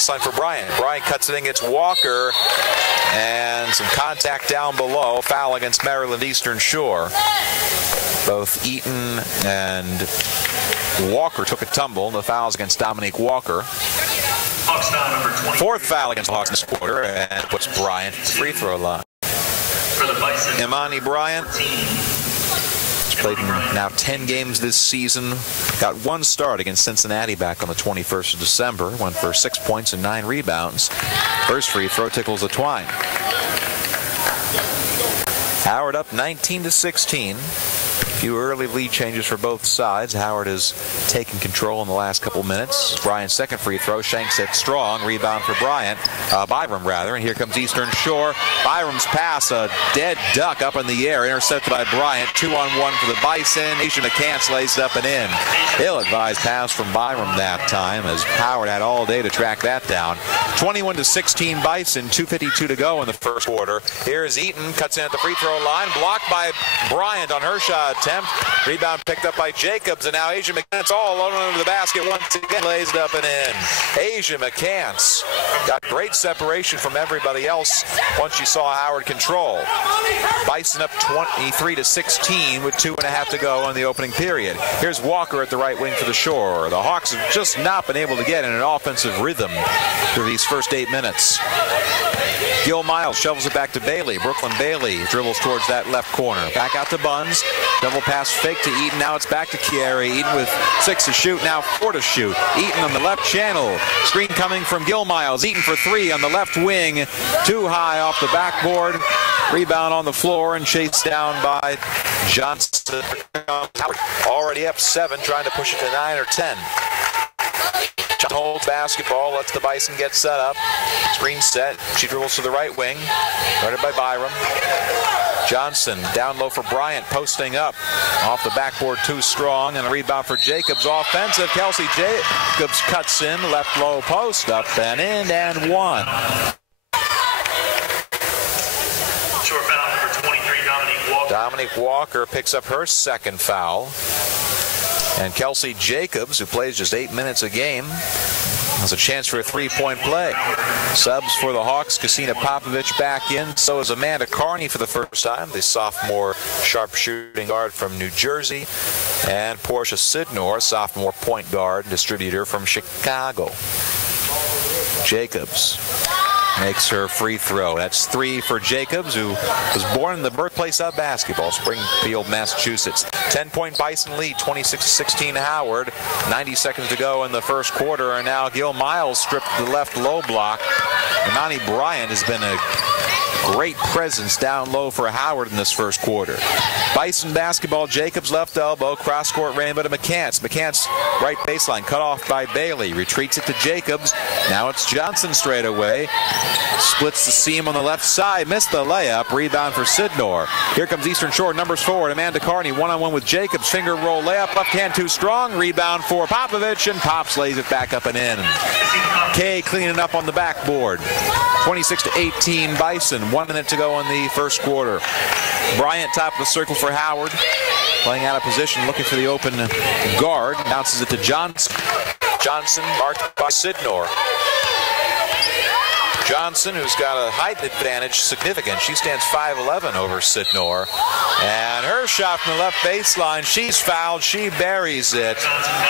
baseline for Bryant. Bryant cuts it in, gets Walker, and some contact down below. Foul against Maryland Eastern Shore. Both Eaton and Walker took a tumble. The fouls against Dominique Walker. Fourth foul against the Hawks this quarter, and puts Bryant free throw line. Imani Bryant has played in now 10 games this season. Got one start against Cincinnati back on the 21st of December. Went for 6 points and 9 rebounds. First free throw tickles the twine. Howard up 19-16. Few early lead changes for both sides. Howard has taken control in the last couple minutes. Bryant's second free throw. Shanks it strong. Rebound for Byram rather. And here comes Eastern Shore. Byram's pass, a dead duck up in the air. Intercepted by Bryant. 2-on-1 for the Bison. Asia McCants lays it up and in. Ill-advised pass from Byram that time, as Howard had all day to track that down. 21-16 Bison. 2:52 to go in the first quarter. Here's Eaton. Cuts in at the free throw line. Blocked by Bryant on her shot attempt. Rebound picked up by Jacobs, and now Asia McCants all alone under the basket once again, lays it up and in. Asia McCants got great separation from everybody else once she saw Howard control. Bison up 23-16 with 2.5 to go in the opening period. Here's Walker at the right wing for the Shore. The Hawks have just not been able to get in an offensive rhythm through these first 8 minutes. Gil Miles shovels it back to Bailey. Brooklyn Bailey dribbles towards that left corner. Back out to Buns. Double pass fake to Eaton. Now it's back to Chiari. Eaton with 6 to shoot. Now 4 to shoot. Eaton on the left channel. Screen coming from Gil Miles. Eaton for 3 on the left wing. Too high off the backboard. Rebound on the floor and chased down by Johnson. Already up 7, trying to push it to 9 or 10. Johnson holds basketball, lets the Bison get set up. Screen set. She dribbles to the right wing. Guarded by Byram. Johnson down low for Bryant, posting up. Off the backboard too strong, and a rebound for Jacobs. Offensive. Kelsey Jacobs cuts in, left low post, up and in, and one. Short foul number 23, Dominique Walker. Dominique Walker picks up her second foul. And Kelsey Jacobs, who plays just 8 minutes a game, has a chance for a 3-point play. Subs for the Hawks, Kasina Popovich back in. So is Amanda Carney for the first time, the sophomore sharpshooting guard from New Jersey. And Portia Sidnor, sophomore point guard and distributor from Chicago. Jacobs makes her free throw. That's 3 for Jacobs, who was born in the birthplace of basketball, Springfield, Massachusetts. 10-point Bison lead, 26-16 Howard. 90 seconds to go in the first quarter, and now Gil Miles stripped the left low block. Imani Bryant has been a great presence down low for Howard in this first quarter. Bison basketball. Jacobs left elbow, cross-court rainbow to McCants. McCants right baseline, cut off by Bailey. Retreats it to Jacobs. Now it's Johnson straight away. Splits the seam on the left side. Missed the layup. Rebound for Sidnor. Here comes Eastern Shore. Numbers forward. Amanda Carney one-on-one with Jacobs. Finger roll layup. Left hand too strong. Rebound for Popovich, and Pops lays it back up and in. Kay cleaning up on the backboard. 26-18 Bison. 1 minute to go in the first quarter. Bryant top of the circle for Howard. Playing out of position, looking for the open guard. Bounces it to Johnson. Johnson marked by Sidnor. Johnson, who's got a height advantage, significant. She stands 5'11" over Sidnor. And her shot from the left baseline, she's fouled. She buries it.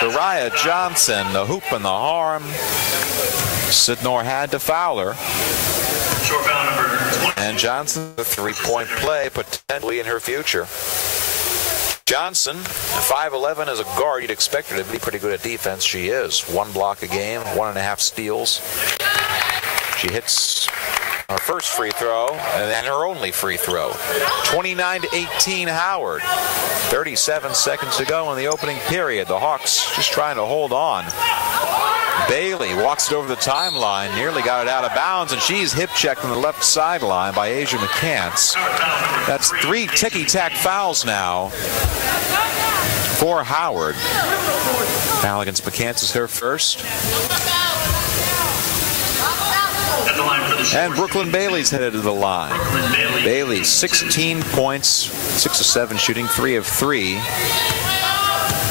Mariah Johnson, the hoop and the harm. Sidnor had to foul her. Short foul number 20. And Johnson, a 3-point play, potentially in her future. Johnson, 5'11" as a guard, you'd expect her to be pretty good at defense. She is. 1 block a game, 1.5 steals. She hits her first free throw and her only free throw. 29-18 Howard. 37 seconds to go in the opening period. The Hawks just trying to hold on. Bailey walks it over the timeline, nearly got it out of bounds, and she's hip checked on the left sideline by Asia McCants. That's 3 ticky-tack fouls now for Howard. Foul against McCants is her first. And Brooklyn Bailey's headed to the line. Bailey, 16 points, 6 of 7 shooting, 3 of 3.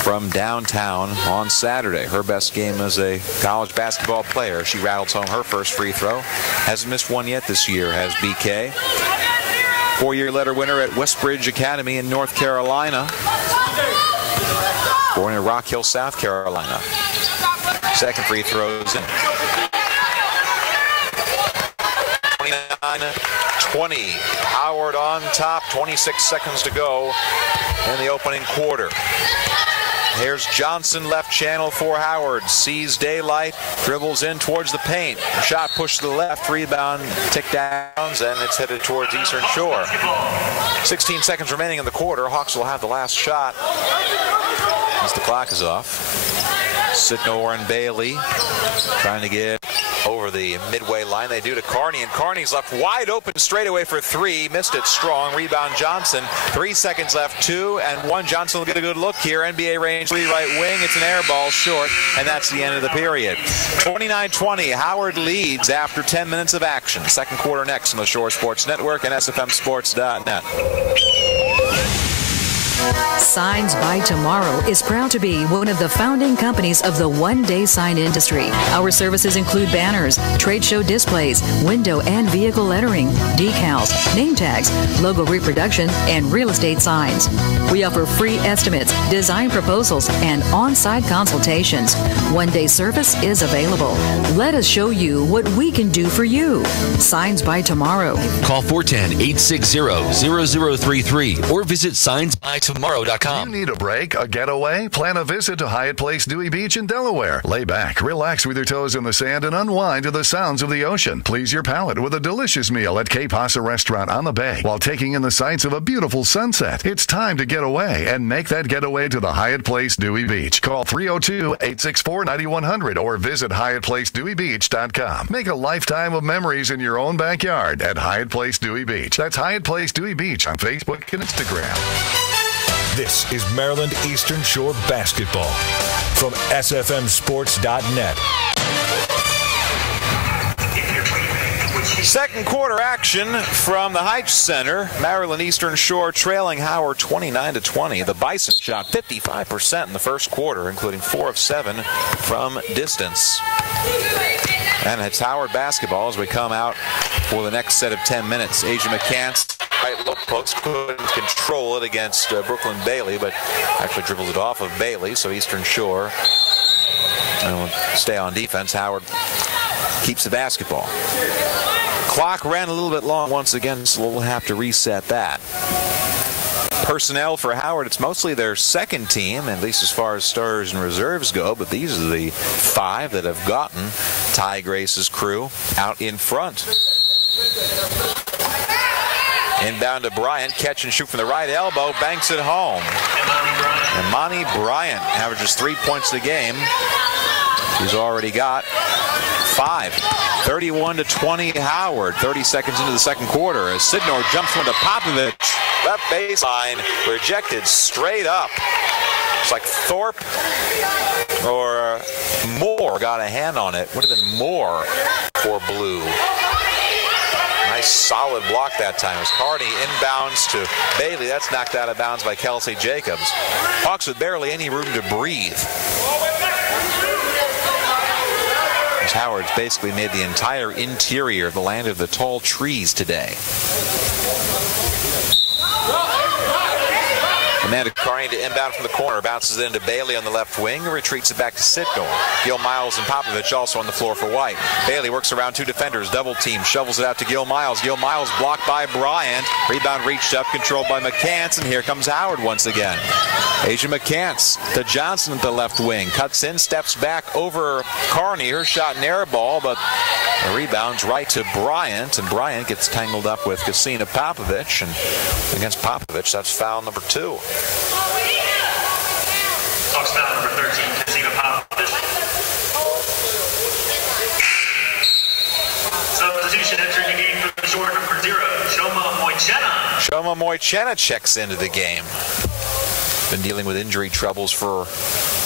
from downtown on Saturday. Her best game as a college basketball player. She rattles home her first free throw. Hasn't missed one yet this year, has BK. Four-year letter winner at Westbridge Academy in North Carolina. Born in Rock Hill, South Carolina. Second free throws in. 29-20. Howard on top. 26 seconds to go in the opening quarter. Here's Johnson, left channel for Howard. Sees daylight, dribbles in towards the paint. Shot pushed to the left, rebound, tick downs, and it's headed towards Eastern Shore. 16 seconds remaining in the quarter. Hawks will have the last shot as the clock is off. Sidnor and Bailey trying to get over the midway line. They do to Carney, and Carney's left wide open straight away for three. Missed it strong. Rebound Johnson. 3 seconds left. 2 and 1. Johnson will get a good look here. NBA range 3 right wing. It's an air ball short, and that's the end of the period. 29-20. Howard leads after 10 minutes of action. Second quarter next on the Shore Sports Network and SFMSports.net. Signs by Tomorrow is proud to be one of the founding companies of the one-day sign industry. Our services include banners, trade show displays, window and vehicle lettering, decals, name tags, logo reproduction, and real estate signs. We offer free estimates, design proposals, and on-site consultations. One-day service is available. Let us show you what we can do for you. Signs by Tomorrow. Call 410-860-0033 or visit signsbytomorrow.com. You need a break, a getaway? Plan a visit to Hyatt Place Dewey Beach in Delaware. Lay back, relax with your toes in the sand, and unwind to the sounds of the ocean. Please your palate with a delicious meal at Cape Hossa Restaurant on the bay while taking in the sights of a beautiful sunset. It's time to get away and make that getaway to the Hyatt Place Dewey Beach. Call 302-864-9100 or visit HyattPlaceDeweyBeach.com. Make a lifetime of memories in your own backyard at Hyatt Place Dewey Beach. That's Hyatt Place Dewey Beach on Facebook and Instagram. This is Maryland Eastern Shore basketball from SFMSports.net. Second quarter action from the Heights Center. Maryland Eastern Shore trailing Howard 29-20. The Bison shot 55% in the first quarter, including 4 of 7 from distance. And it's Howard basketball as we come out for the next set of 10 minutes. Asia McCants, right low post, couldn't control it against Brooklyn Bailey, but actually dribbles it off of Bailey, so Eastern Shore will stay on defense. Howard keeps the basketball. Clock ran a little bit long once again, so we'll have to reset that. Personnel for Howard, it's mostly their second team, at least as far as starters and reserves go, but these are the 5 that have gotten Ty Grace's crew out in front. Inbound to Bryant, catch and shoot from the right elbow, banks it home. Imani Bryant averages 3 points a game. He's already got 5. 31-20 Howard. 30 seconds into the second quarter as Sidnor jumps into Popovich. Left baseline, rejected straight up. It's like Thorpe or Moore got a hand on it. Would have been Moore for blue. Nice solid block that time. It was Carney inbounds to Bailey. That's knocked out of bounds by Kelsey Jacobs. Hawks with barely any room to breathe. Howard's basically made the entire interior of the land of the tall trees today. Amanda Carney to inbound from the corner, bounces it into Bailey on the left wing, retreats it back to Sidnor. Gil Miles and Popovich also on the floor for White. Bailey works around 2 defenders, double team, shovels it out to Gil Miles. Gil Miles blocked by Bryant. Rebound reached up, controlled by McCants, and here comes Howard once again. Asia McCants to Johnson at the left wing, cuts in, steps back over Carney. Her shot an air ball, but the rebound's right to Bryant, and Bryant gets tangled up with Kasina Popovich, and against Popovich, that's foul number 2. Hawks foul number 13, Kasina Popovich. Substitution entering the game for the Shore number 0, Shoma Moichena. Shoma Moichena checks into the game. Been dealing with injury troubles for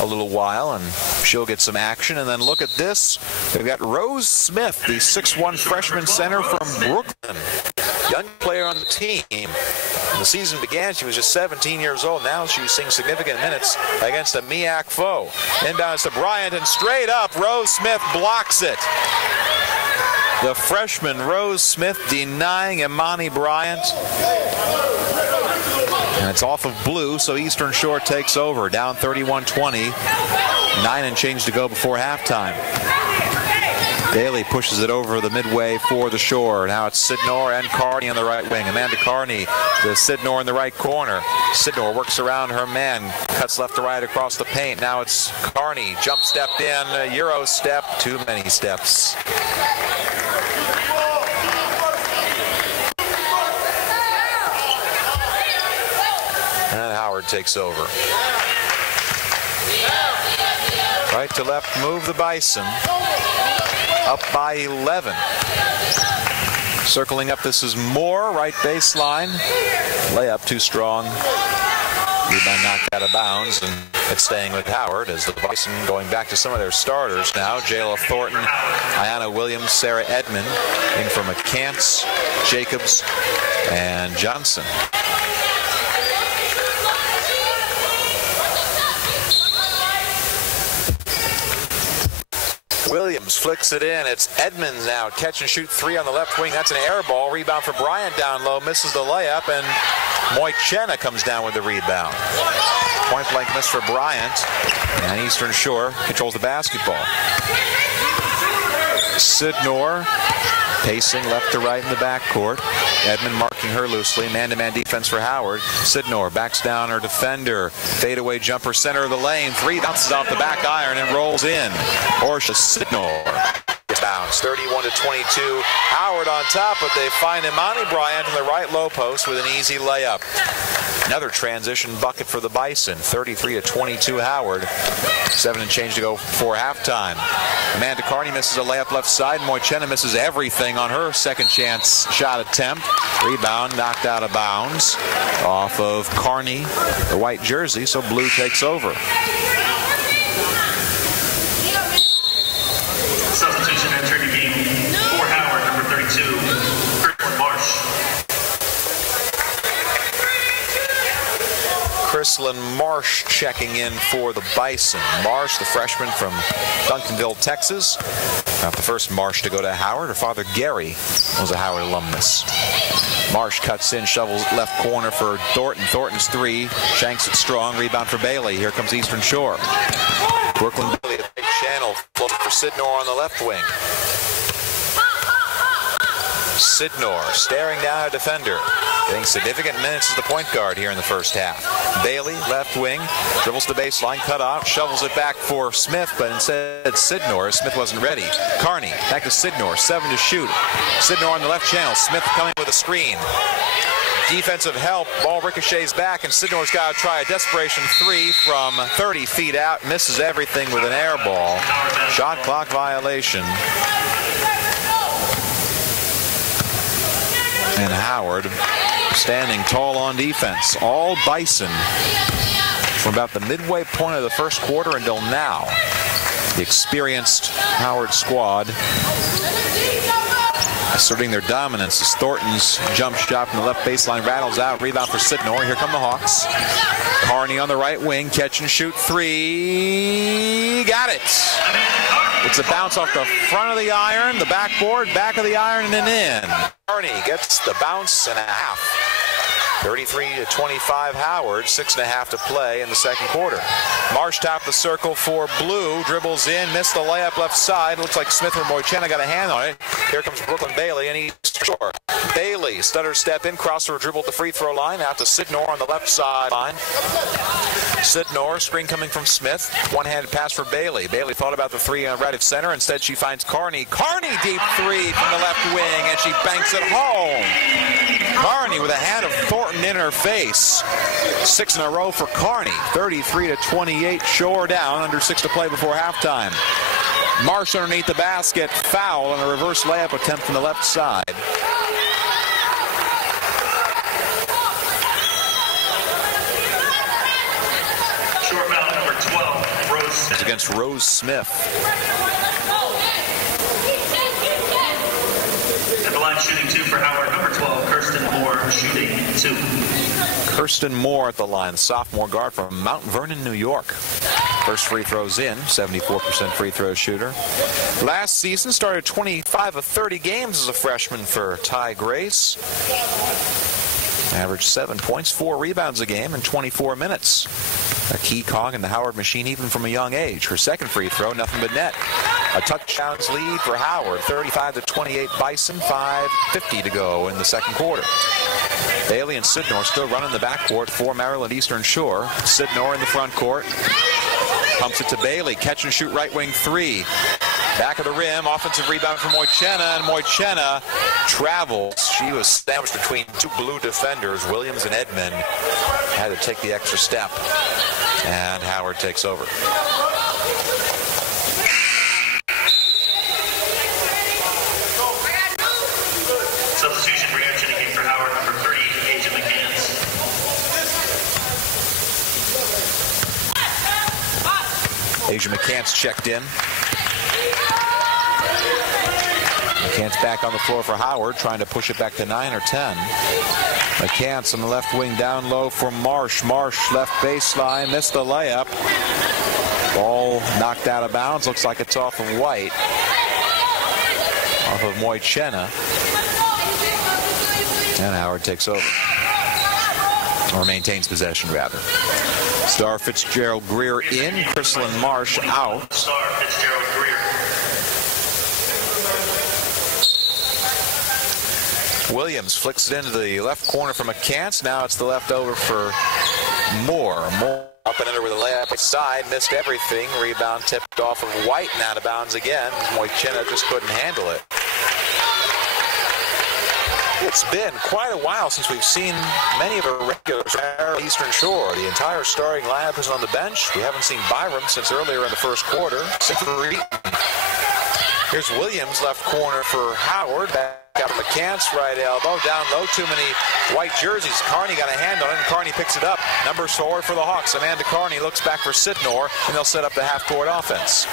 a little while, and she'll get some action. And then look at this. They've got Rose Smith, the 6'1 freshman center from Brooklyn. young player on the team. When the season began, she was just 17 years old. Now she's seeing significant minutes against a MEAC foe. Inbounds to Bryant, and straight up, Rose Smith blocks it. The freshman Rose Smith denying Imani Bryant. And it's off of Blue, so Eastern Shore takes over. Down 31-20. 9 and change to go before halftime. Bailey pushes it over the midway for the Shore. Now it's Sidnor and Carney on the right wing. Amanda Carney to Sidnor in the right corner. Sidnor works around her man, cuts left to right across the paint. Now it's Carney, jump stepped in, Euro step, too many steps. And Howard takes over. Right to left move the Bison. Up by 11. Circling up, this is Moore, right baseline. Layup too strong. Rebound knocked out of bounds, and it's staying with Howard as the Bison going back to some of their starters now. Jayla Thornton, Ayanna Williams, Sarah Edmond, in for McCants, Jacobs, and Johnson. Williams flicks it in. It's Edmonds now. Catch and shoot 3 on the left wing. That's an air ball. Rebound for Bryant down low. Misses the layup, and Moichena comes down with the rebound. Point blank miss for Bryant. And Eastern Shore controls the basketball. Sidnor pacing left to right in the backcourt. Edmond marking her loosely. Man-to-man defense for Howard. Sidnor backs down her defender. Fadeaway jumper center of the lane. 3 bounces off the back iron and rolls in. Portia Sidnor gets bounce. 31-22. Howard on top, but they find Imani Bryant in the right low post with an easy layup. Another transition bucket for the Bison. 33-22 Howard. 7 and change to go before halftime. Amanda Carney misses a layup left side. Moichena misses everything on her second chance shot attempt. Rebound knocked out of bounds off of Carney, the white jersey, so Blue takes over. Substitution entering the game for Howard, number 32, Chrislyn Marsh. Chrislyn Marsh checking in for the Bison. Marsh, the freshman from Duncanville, Texas. Not the first Marsh to go to Howard. Her father, Gary, was a Howard alumnus. Marsh cuts in, shovels left corner for Thornton. Thornton's 3. Shanks it strong. Rebound for Bailey. Here comes Eastern Shore. Brooklyn Bailey at the big channel. Floating for Sidnor on the left wing. Sidnor staring down a defender. Getting significant minutes as the point guard here in the first half. Bailey, left wing, dribbles the baseline, cut off, shovels it back for Smith, but instead Sidnor. Smith wasn't ready. Carney, back to Sidnor, 7 to shoot. Sidnor on the left channel, Smith coming with a screen. Defensive help, ball ricochets back, and Sidnor's got to try a desperation 3 from 30 feet out. Misses everything with an air ball. Shot clock violation. And Howard standing tall on defense. All Bison from about the midway point of the first quarter until now. The experienced Howard squad asserting their dominance as Thornton's jump shot from the left baseline rattles out. Rebound for Sidnor. Here come the Hawks. Carney on the right wing. Catch and shoot 3. Got it. It's a bounce off the front of the iron, the backboard, back of the iron, and in. Carney gets the bounce and a half. 33-25 Howard, 6.5 to play in the second quarter. Marsh top the circle for Blue, dribbles in, missed the layup left side. Looks like Smith or Moichena got a hand on it. Here comes Brooklyn Bailey, and he's short. Bailey, stutter step in, crosser dribble at the free throw line, out to Sidnor on the left sideline. Sidnor, screen coming from Smith. One-handed pass for Bailey. Bailey thought about the 3 right of center. Instead, she finds Carney. Carney deep 3 from the left wing, and she banks it home. Carney with a hand of Thornton in her face. 6 in a row for Carney. 33-28. Shore down. Under 6 to play before halftime. Marsh underneath the basket. Foul on a reverse layup attempt from the left side. Short foul number 12, Rose Smith. It's against Rose Smith. At the line shooting 2 for Howard, number 12, Kirsten Moore shooting 2. Kirsten Moore at the line, the sophomore guard from Mount Vernon, New York. First free throws in, 74% free throw shooter. Last season started 25 of 30 games as a freshman for Ty Grace. Averaged 7 points, 4 rebounds a game in 24 minutes. A key cog in the Howard machine even from a young age. Her second free throw, nothing but net. A touchdowns lead for Howard, 35-28 Bison, 5:50 to go in the second quarter. Bailey and Sidnor still running the backcourt for Maryland Eastern Shore. Sidnor in the front court. Pumps it to Bailey. Catch and shoot right wing 3. Back of the rim. Offensive rebound from Moichena. And Moichena travels. She was sandwiched between 2 blue defenders, Williams and Edmond. Had to take the extra step. And Howard takes over. Substitution reaction again for Howard, number 30, Asia McCants. Asia McCants checked in. McCants back on the floor for Howard, trying to push it back to 9 or 10. McCants on the left wing down low for Marsh. Marsh left baseline, missed the layup. Ball knocked out of bounds. Looks like it's off of White. Off of Moichena. And Howard takes over. Or maintains possession, rather. Star Fitzgerald Greer in. Chrislyn Marsh out. Star Fitzgerald Greer. Williams flicks it into the left corner for McCants. Now it's the leftover for Moore. Moore up and under with a layup side. Missed everything. Rebound tipped off of White and out of bounds again. Moichena just couldn't handle it. It's been quite a while since we've seen many of our regulars from Eastern Shore. The entire starting lineup is on the bench. We haven't seen Byram since earlier in the first quarter. Here's Williams, left corner for Howard. Back out to McCants, right elbow. Down low, too many white jerseys. Carney got a hand on it, and Carney picks it up. Numbers forward for the Hawks. Amanda Carney looks back for Sidnor, and they'll set up the half-court offense.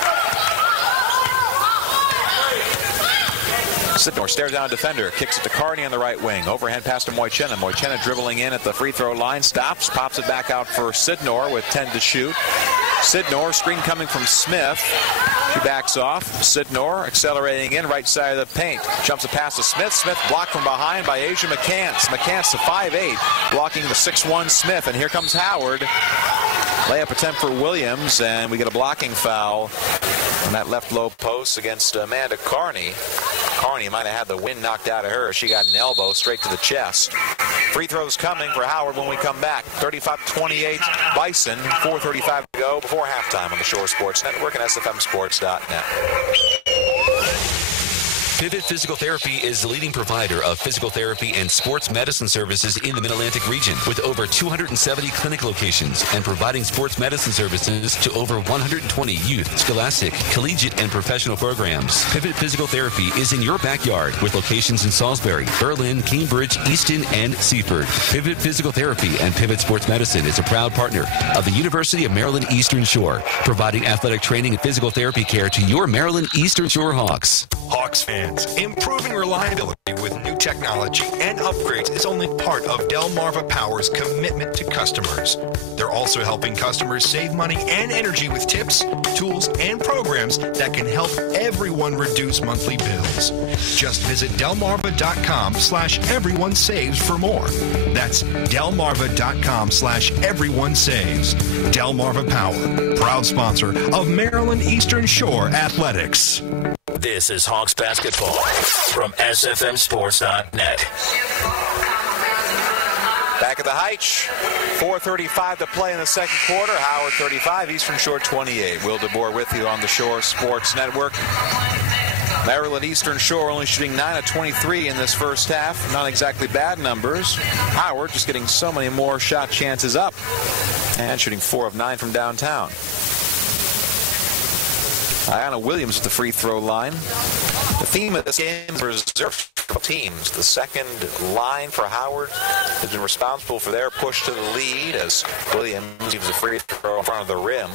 Sidnor stares down a defender, kicks it to Carney on the right wing. Overhand pass to Moichena. Moichena dribbling in at the free throw line, stops, pops it back out for Sidnor with 10 to shoot. Sidnor, screen coming from Smith. She backs off. Sidnor accelerating in, right side of the paint. Jumps a pass to Smith. Smith blocked from behind by Asia McCants. McCants, the 5'8", blocking the 6'1" Smith. And here comes Howard. Layup attempt for Williams, and we get a blocking foul on that left low post against Amanda Carney. Carney might have had the wind knocked out of her. She got an elbow straight to the chest. Free throws coming for Howard when we come back. 35-28 Bison. 4:35 to go before halftime on the Shore Sports Network and SFMSports.net. Pivot Physical Therapy is the leading provider of physical therapy and sports medicine services in the Mid-Atlantic region, with over 270 clinic locations and providing sports medicine services to over 120 youth, scholastic, collegiate, and professional programs. Pivot Physical Therapy is in your backyard with locations in Salisbury, Berlin, Cambridge, Easton, and Seaford. Pivot Physical Therapy and Pivot Sports Medicine is a proud partner of the University of Maryland Eastern Shore, providing athletic training and physical therapy care to your Maryland Eastern Shore Hawks. Hawks fans, improving reliability with new technology and upgrades is only part of Delmarva Power's commitment to customers. They're also helping customers save money and energy with tips, tools, and programs that can help everyone reduce monthly bills. Just visit delmarva.com/everyonesaves for more. That's delmarva.com/everyonesaves. Delmarva Power, proud sponsor of Maryland Eastern Shore Athletics. This is Hawks basketball from SFMSports.net. Back at the Heitch, 4:35 to play in the second quarter. Howard 35, Eastern Shore 28. Will DeBoer with you on the Shore Sports Network. Maryland Eastern Shore only shooting 9 of 23 in this first half. Not exactly bad numbers. Howard just getting so many more shot chances up and shooting 4 of 9 from downtown. Ayanna Williams at the free throw line. The theme of this game is reserve teams. The second line for Howard has been responsible for their push to the lead as Williams gives a free throw in front of the rim.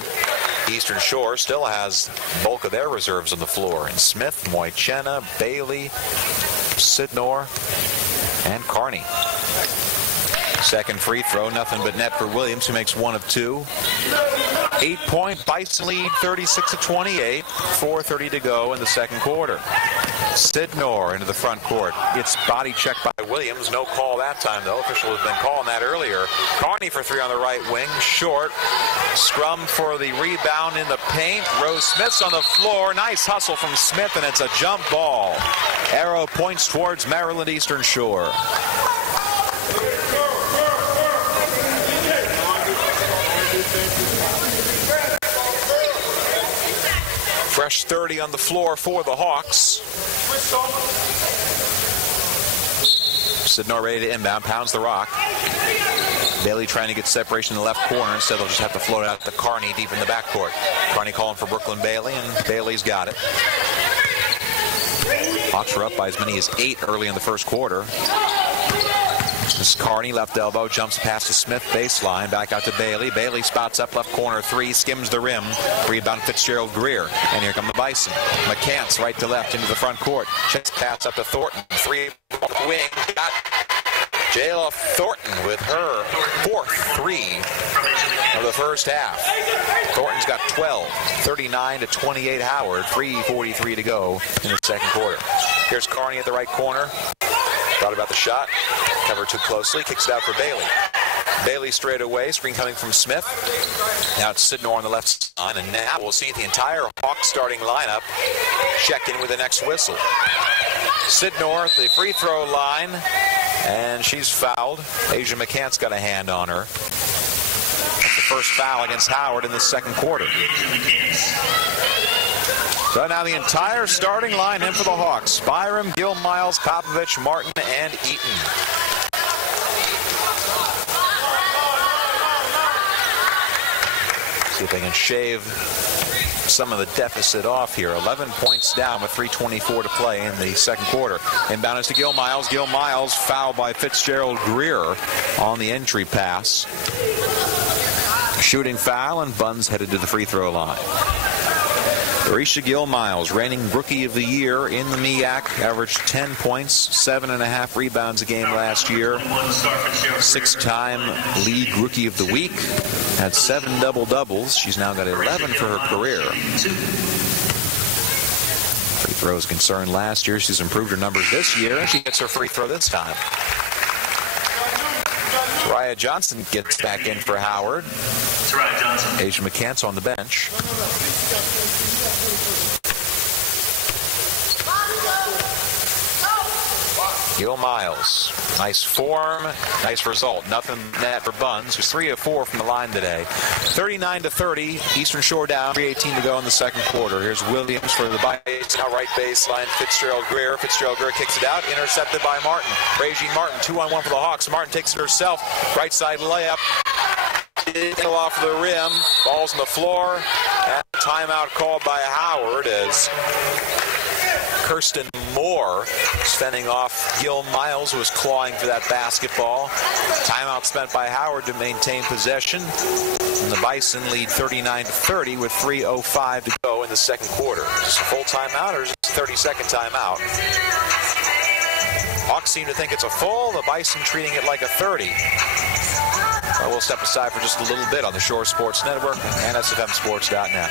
Eastern Shore still has bulk of their reserves on the floor. And Smith, Moichena, Bailey, Sidnor, and Carney. Second free throw, nothing but net for Williams, who makes 1 of 2. 8-point Bison lead, 36-28. 4:30 to go in the second quarter. Sidnor into the front court. It's body checked by Williams. No call that time, though. Official has been calling that earlier. Carney for 3 on the right wing. Short. Scrum for the rebound in the paint. Rose Smith's on the floor. Nice hustle from Smith, and it's a jump ball. Arrow points towards Maryland Eastern Shore. Fresh 30 on the floor for the Hawks. Sidnor ready to inbound, pounds the rock. Bailey trying to get separation in the left corner. Instead, they'll just have to float out to Carney deep in the backcourt. Carney calling for Brooklyn Bailey, and Bailey's got it. Hawks were up by as many as 8 early in the first quarter. This is Carney, left elbow, jumps past the Smith baseline, back out to Bailey. Bailey spots up left corner 3, skims the rim. Rebound Fitzgerald Greer. And here come the Bison. McCants right to left into the front court. Chest pass up to Thornton. 3 wing. Got Jayla Thornton with her 4th 3 of the first half. Thornton's got 12. 39-28 Howard. 3:43 to go in the second quarter. Here's Carney at the right corner. Thought about the shot. Covered too closely. Kicks it out for Bailey. Bailey straight away. Screen coming from Smith. Now it's Sidnor on the left side. And now we'll see the entire Hawks starting lineup check in with the next whistle. Sidnor at the free throw line. And she's fouled. Asia McCants got a hand on her. That's the first foul against Howard in the second quarter. So now the entire starting line in for the Hawks. Byram, Gill, Miles, Popovich, Martin, and Eaton. See if they can shave some of the deficit off here. 11 points down with 3:24 to play in the second quarter. Inbound is to Gill Miles. Gill Miles fouled by Fitzgerald Greer on the entry pass. Shooting foul, and Buns headed to the free throw line. Arisha Gill Miles, reigning Rookie of the Year in the MEAC, averaged 10 points, 7.5 rebounds a game last year. 6-time League Rookie of the Week. Had 7 double-doubles. She's now got 11 for her career. Free throws concerned last year. She's improved her numbers this year, and she gets her free throw this time. Raya Johnson gets back in for Howard. Asia McCants on the bench. Gill Miles, nice form, nice result. Nothing net for Buns, who's 3 of 4 from the line today. 39-30, Eastern Shore down, 3:18 to go in the second quarter. Here's Williams for the Bison, now right baseline, Fitzgerald Greer. Fitzgerald Greer kicks it out, intercepted by Martin. Regine Martin, 2-on-1 for the Hawks. Martin takes it herself, right side layup. Didn't go off the rim, ball's on the floor, and timeout called by Howard as Kirsten Moore is fending off Gill Miles, who was clawing for that basketball. Timeout spent by Howard to maintain possession. And the Bison lead 39-30 with 3:05 to go in the second quarter. Is this a full timeout or is it a 30-second timeout? Hawks seem to think it's a full. The Bison treating it like a 30. Well, we'll step aside for just a little bit on the Shore Sports Network and SFMSports.net.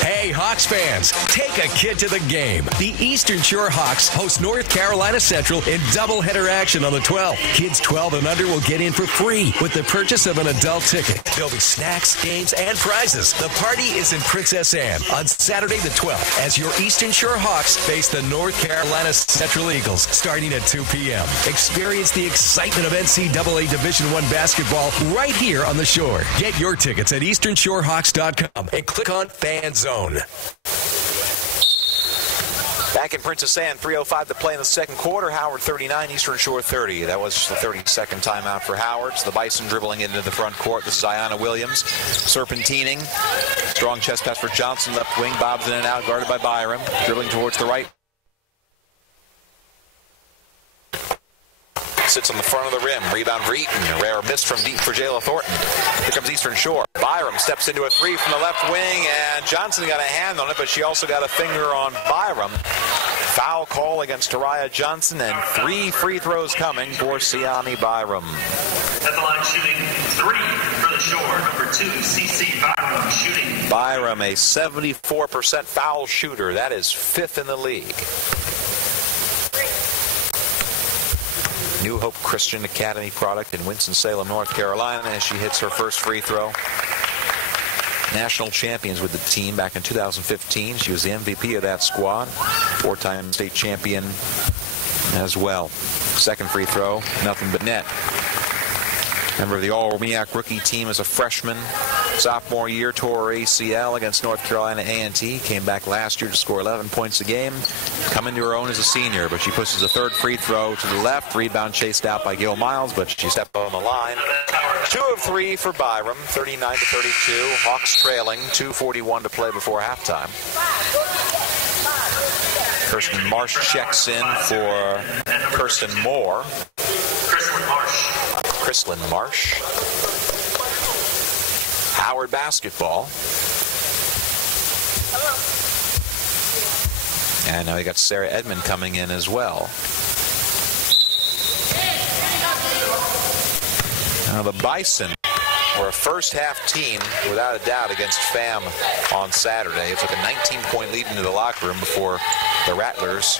Hey, Hawks fans, take a kid to the game. The Eastern Shore Hawks host North Carolina Central in doubleheader action on the 12th. Kids 12 and under will get in for free with the purchase of an adult ticket. There'll be snacks, games, and prizes. The party is in Princess Anne on Saturday the 12th as your Eastern Shore Hawks face the North Carolina Central Eagles starting at 2 p.m. Experience the excitement of NCAA Division I basketball right here on the Shore. Get your tickets at EasternShoreHawks.com and click on Fan Zone. Back in Princess Anne, 3:05 to play in the second quarter. Howard 39, Eastern Shore 30. That was the 32nd timeout for Howard. The Bison dribbling it into the front court. This is Ayanna Williams, serpentining. Strong chest pass for Johnson, left wing, bobs in and out, guarded by Byram. Dribbling towards the right. Sits on the front of the rim. Rebound for Eaton. A rare miss from deep for Jayla Thornton. Here comes Eastern Shore. Byram steps into a 3 from the left wing, and Johnson got a hand on it, but she also got a finger on Byram. Foul call against Taraya Johnson, and 3 free throws coming for Siani Byram. At the line shooting 3 for the Shore. Number 2, CC Byram shooting. Byram, a 74% foul shooter. That is 5th in the league. New Hope Christian Academy product in Winston-Salem, North Carolina, as she hits her first free throw. National champions with the team back in 2015. She was the MVP of that squad. 4-time state champion as well. Second free throw, nothing but net. Member of the All-MEAC rookie team as a freshman. Sophomore year, tore ACL against North Carolina A&T. Came back last year to score 11 points a game. Come into her own as a senior, but she pushes a third free throw to the left. Rebound chased out by Gil Miles, but she stepped on the line. 2 of 3 for Byram, 39-32. Hawks trailing, 2:41 to play before halftime. Kirsten Marsh checks in for Kirsten Moore. Chrislyn Marsh. Howard basketball. And now we got Sarah Edmond coming in as well. Now the Bison were a first-half team, without a doubt, against FAM on Saturday. It took a 19-point lead into the locker room before the Rattlers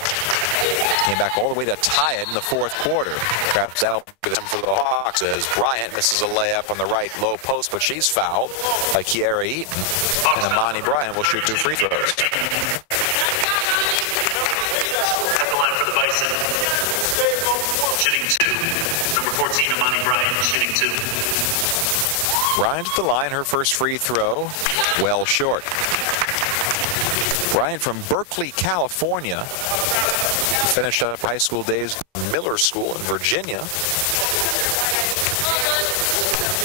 came back all the way to tie it in the fourth quarter. Perhaps that'll be them for the Hawks as Bryant misses a layup on the right low post, but she's fouled by Kiara Eaton, and Amani Bryant will shoot 2 free throws. At the line for the Bison, shooting 2. Number 14, Amani Bryant, shooting 2. Bryant at the line, her first free throw, well short. Bryant from Berkeley, California. Finished up high school days at Miller School in Virginia.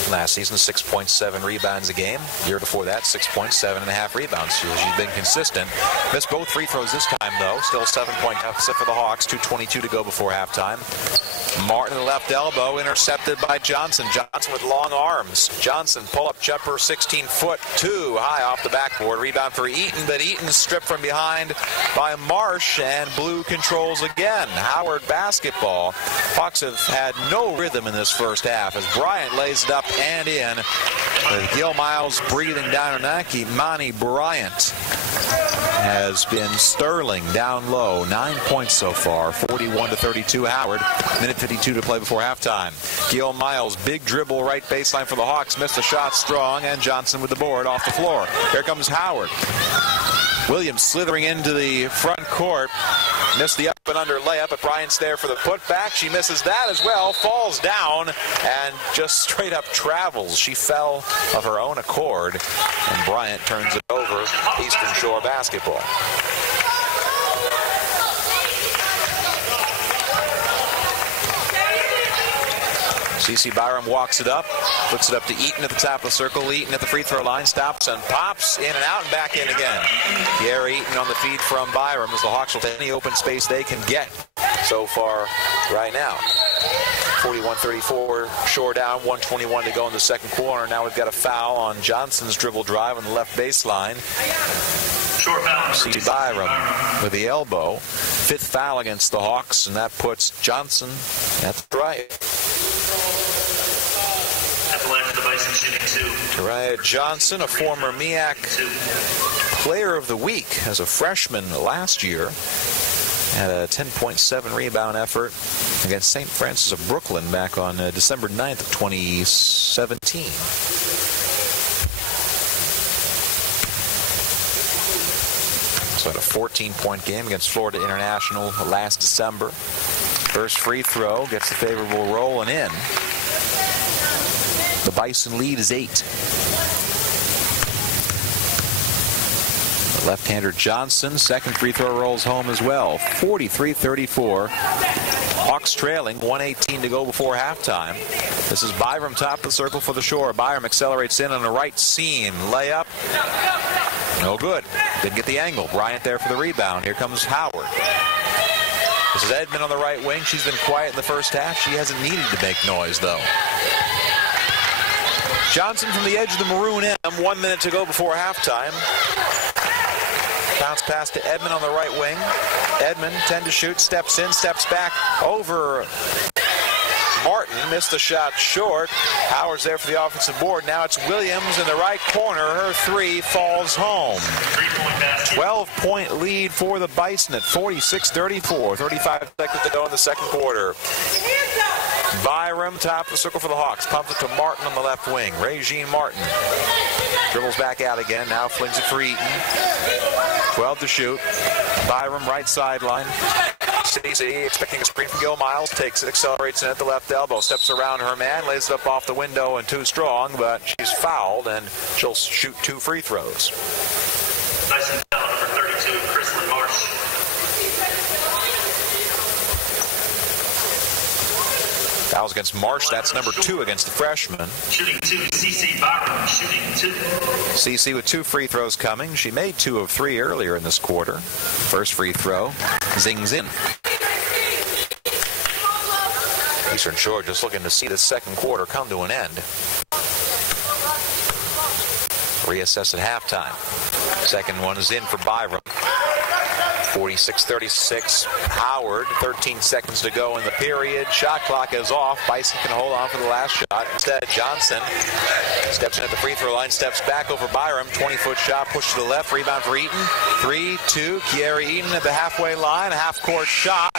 Last season, 6.7 rebounds a game. Year before that, 6.7.5 rebounds. She's been consistent. Missed both free throws this time, though. Still 7-point deficit for the Hawks. 2:22 to go before halftime. Martin, the left elbow, intercepted by Johnson. Johnson with long arms. Johnson, pull-up jumper, 16-foot, 2 high off the backboard. Rebound for Eaton, but Eaton stripped from behind by Marsh, and Blue controls again. Howard basketball. Hawks have had no rhythm in this first half as Bryant lays it up and in. With Gil Miles breathing down her neck, Imani Bryant has been sterling down low. 9 points so far, 41-32 Howard. Minute 52 to play before halftime. Gil Miles, big dribble right baseline for the Hawks. Missed a shot strong, and Johnson with the board off the floor. Here comes Howard. Williams slithering into the front court. Missed the up and under layup, but Bryant's there for the putback. She misses that as well, falls down, and just straight up travels. She fell of her own accord, and Bryant turns it over. Eastern Shore basketball. CC Byram walks it up, puts it up to Eaton at the top of the circle. Eaton at the free throw line, stops and pops in and out and back in again. Gary Eaton on the feed from Byram as the Hawks will take any open space they can get so far right now. 41-34, Shore down, 1:21 to go in the second quarter. Now we've got a foul on Johnson's dribble drive on the left baseline. CC Byram with the elbow. 5th foul against the Hawks, and that puts Johnson at the right. Taraya Johnson, a former MEAC Player of the Week as a freshman last year, had a 10.7 rebound effort against St. Francis of Brooklyn back on December 9th of 2017. So had a 14-point game against Florida International last December. First free throw, gets the favorable roll and in. The Bison lead is 8. The left-hander Johnson, second free throw rolls home as well. 43-34. Hawks trailing, 1:18 to go before halftime. This is Byram top of the circle for the Shore. Byram accelerates in on the right seam. Layup. No good. Didn't get the angle. Bryant there for the rebound. Here comes Howard. This is Edmond on the right wing. She's been quiet in the first half. She hasn't needed to make noise, though. Johnson from the edge of the maroon M. 1 minute to go before halftime. Bounce pass to Edmond on the right wing. Edmond, 10 to shoot, steps in, steps back over Martin. Missed the shot short. Howard's there for the offensive board. Now it's Williams in the right corner. Her three falls home. 12-point lead for the Bison at 46-34. 35 seconds to go in the second quarter. Byram, top of the circle for the Hawks. Pumps it to Martin on the left wing. Regine Martin dribbles back out again. Now flings it for Eaton. 12 to shoot. Byram, right sideline. Stacey expecting a screen from Gil Miles. Takes it, accelerates in at the left elbow. Steps around her man, lays it up off the window and too strong, but she's fouled and she'll shoot 2 free throws. Bison foul number 32, Chrislyn Marsh. Fouls against Marsh. That's number 2 against the freshman. Shooting 2, CC Byram shooting 2. CC with 2 free throws coming. She made 2 of 3 earlier in this quarter. First free throw zings in. Eastern Shore just looking to see the second quarter come to an end. Reassess at halftime. Second one is in for Byram. 46-36. Howard, 13 seconds to go in the period. Shot clock is off. Bison can hold on for the last shot. Instead, Johnson steps in at the free throw line, steps back over Byram. 20-foot shot, push to the left, rebound for Eaton. 3-2, Kiara Eaton at the halfway line. A half-court shot.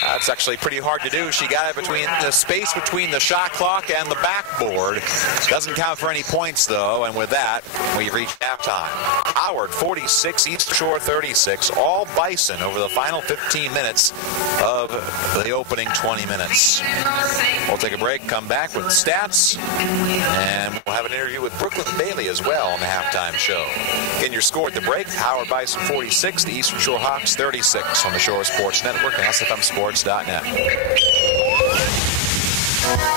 That's actually pretty hard to do. She got it between the space between the shot clock and the backboard. Doesn't count for any points, though, and with that, we've reached halftime. Howard, 46, East Shore, 36. All Bison over the final 15 minutes of the opening 20 minutes. We'll take a break, come back with stats, and we'll have an interview with Brooklyn Bailey as well on the halftime show. Getting your score at the break, Howard Bison 46, the Eastern Shore Hawks 36 on the Shore Sports Network and SFMSports.net.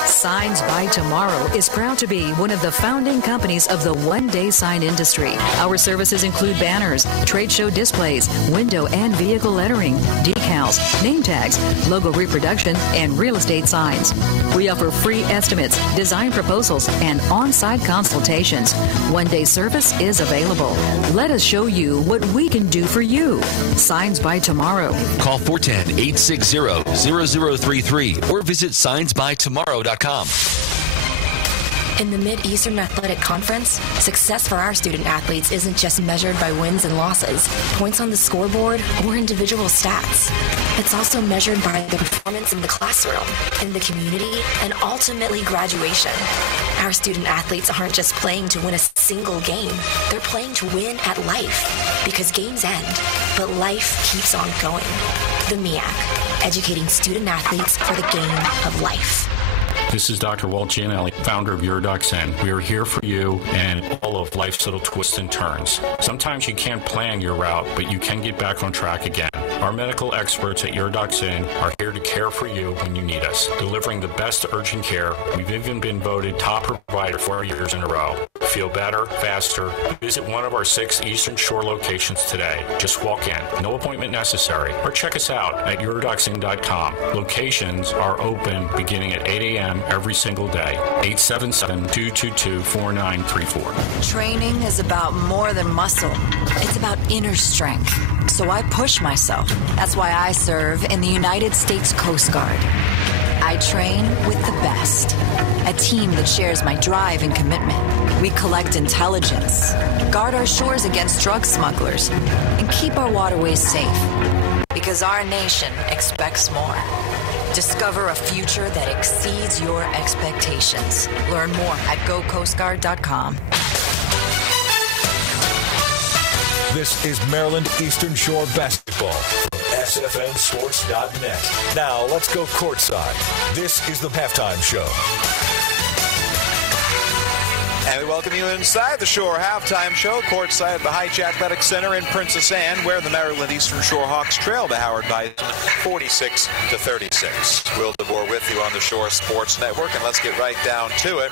Signs by Tomorrow is proud to be one of the founding companies of the one-day sign industry. Our services include banners, trade show displays, window and vehicle lettering, decals, name tags, logo reproduction, and real estate signs. We offer free estimates, design proposals, and on-site consultations. One-day service is available. Let us show you what we can do for you. Signs by Tomorrow. Call 410-860-0033 or visit signsbytomorrow.com. In the Mid-Eastern Athletic Conference, success for our student athletes isn't just measured by wins and losses, points on the scoreboard, or individual stats. It's also measured by their performance in the classroom, in the community, and ultimately graduation. Our student athletes aren't just playing to win a single game. They're playing to win at life, because games end, but life keeps on going. The MEAC, educating student athletes for the game of life. This is Dr. Walt Gianelli, founder of UrDoc-Zen. We are here for you and all of life's little twists and turns. Sometimes you can't plan your route, but you can get back on track again. Our medical experts at UrDoc-Zen are here to care for you when you need us, delivering the best urgent care. We've even been voted top provider 4 years in a row. Feel better, faster. Visit one of our 6 Eastern Shore locations today. Just walk in. No appointment necessary. Or check us out at UrDoc-Zen.com. Locations are open beginning at 8 a.m. every single day. 877-222-4934. Training is about more than muscle. It's about inner strength. So I push myself. That's why I serve in the United States Coast Guard. I train with the best. A team that shares my drive and commitment. We collect intelligence, guard our shores against drug smugglers, and keep our waterways safe. Because our nation expects more. Discover a future that exceeds your expectations. Learn more at gocoastguard.com. This is Maryland Eastern Shore basketball from SFMSports.net. Now let's go courtside. This is the halftime show. And we welcome you inside the Shore halftime show, courtside at the Heitch Athletic Center in Princess Anne, where the Maryland Eastern Shore Hawks trail the Howard Bison 46-36. Will DeBoer with you on the Shore Sports Network, and let's get right down to it.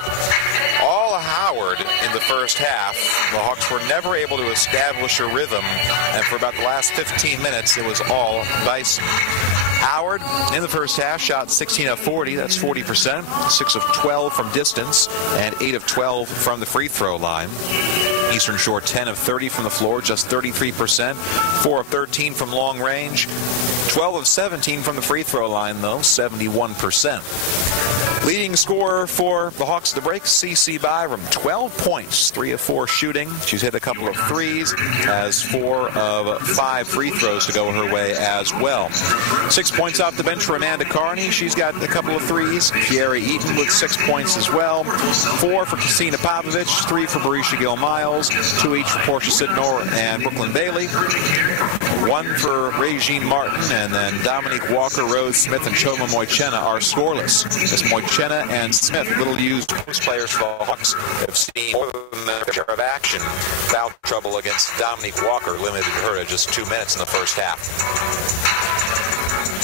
All Howard in the first half. The Hawks were never able to establish a rhythm, and for about the last 15 minutes, it was all Bison. Howard, in the first half, shot 16 of 40. That's 40%. 6 of 12 from distance and 8 of 12 from the free throw line. Eastern Shore 10 of 30 from the floor, just 33%. 4 of 13 from long range. 12 of 17 from the free throw line, though, 71%. Leading scorer for the Hawks to break, CeCe Byram, 12 points, 3 of 4 shooting. She's hit a couple of threes, has 4 of 5 free throws to go her way as well. 6 points off the bench for Amanda Carney. She's got a couple of threes. Kiara Eaton with 6 points as well. 4 for Christina Popovich, 3 for Barisha Gill-Miles, 2 each for Portia Sidnor and Brooklyn Bailey. 1 for Regine Martin, and then Dominique Walker, Rose Smith, and Choma Moichena are scoreless. As Moichena and Smith, little used post players for the Hawks, have seen more than their share of action. Foul trouble against Dominique Walker limited her to just 2 minutes in the first half.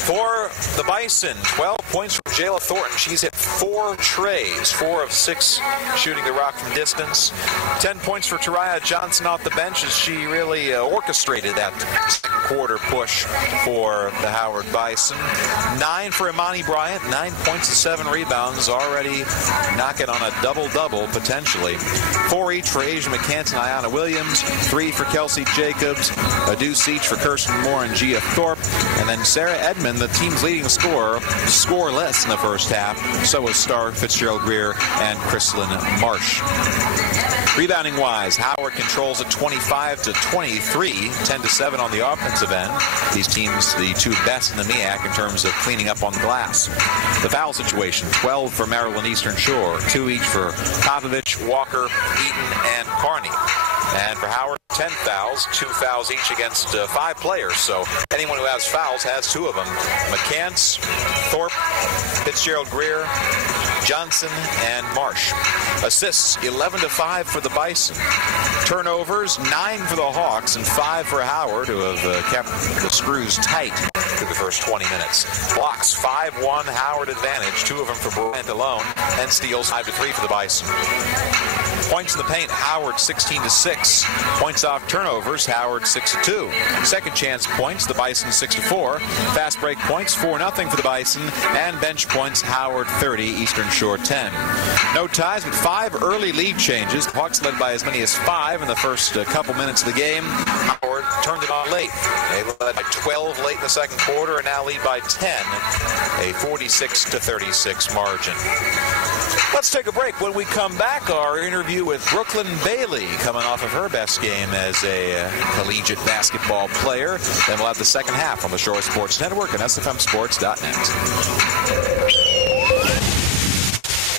For the Bison, 12 points from Jayla Thornton. She's hit 4 trays, 4 of 6 shooting the rock from distance. 10 points for Tariah Johnson off the bench as she really orchestrated that second quarter push for the Howard Bison. 9 for Imani Bryant, 9 points and 7 rebounds, already knocking on a double-double potentially. 4 each for Asia McCann and Ayanna Williams, 3 for Kelsey Jacobs, a deuce each for Kirsten Moore and Gia Thorpe, and then Sarah Edmond, the team's leading scorer, scoreless in the first half. So was Star Fitzgerald Greer and Chrislyn Marsh. Rebounding-wise, Howard controls at 25-23, 10-7 on the offensive end. These teams, the 2 best in the MEAC in terms of cleaning up on the glass. The foul situation, 12 for Maryland Eastern Shore, 2 each for Popovich, Walker, Eaton, and Carney. And for Howard, 10 fouls, 2 fouls each against 5 players. So anyone who has fouls has 2 of them. McCants, Thorpe, Fitzgerald Greer, Johnson, and Marsh. Assists, 11-5 for the Bison. Turnovers, 9 for the Hawks and 5 for Howard, who have kept the screws tight through the first 20 minutes. Blocks, 5-1 Howard advantage, 2 of them for Bryant alone, and steals 5-3 for the Bison. Points in the paint, Howard 16-6. Points off turnovers, Howard 6-2. Second chance points, the Bison 6-4. Fast break points, 4-0 for the Bison. And bench points, Howard 30, Eastern Shore 10. No ties, but 5 early lead changes. The Hawks led by as many as 5 in the first couple minutes of the game. Howard turned it on late. They led by 12 late in the second quarter and now lead by 10. A 46-36 margin. Let's take a break. When we come back, our interview with Brooklyn Bailey, coming off of her best game as a collegiate basketball player. Then we'll have the second half on the Shore Sports Network and SFMSports.net.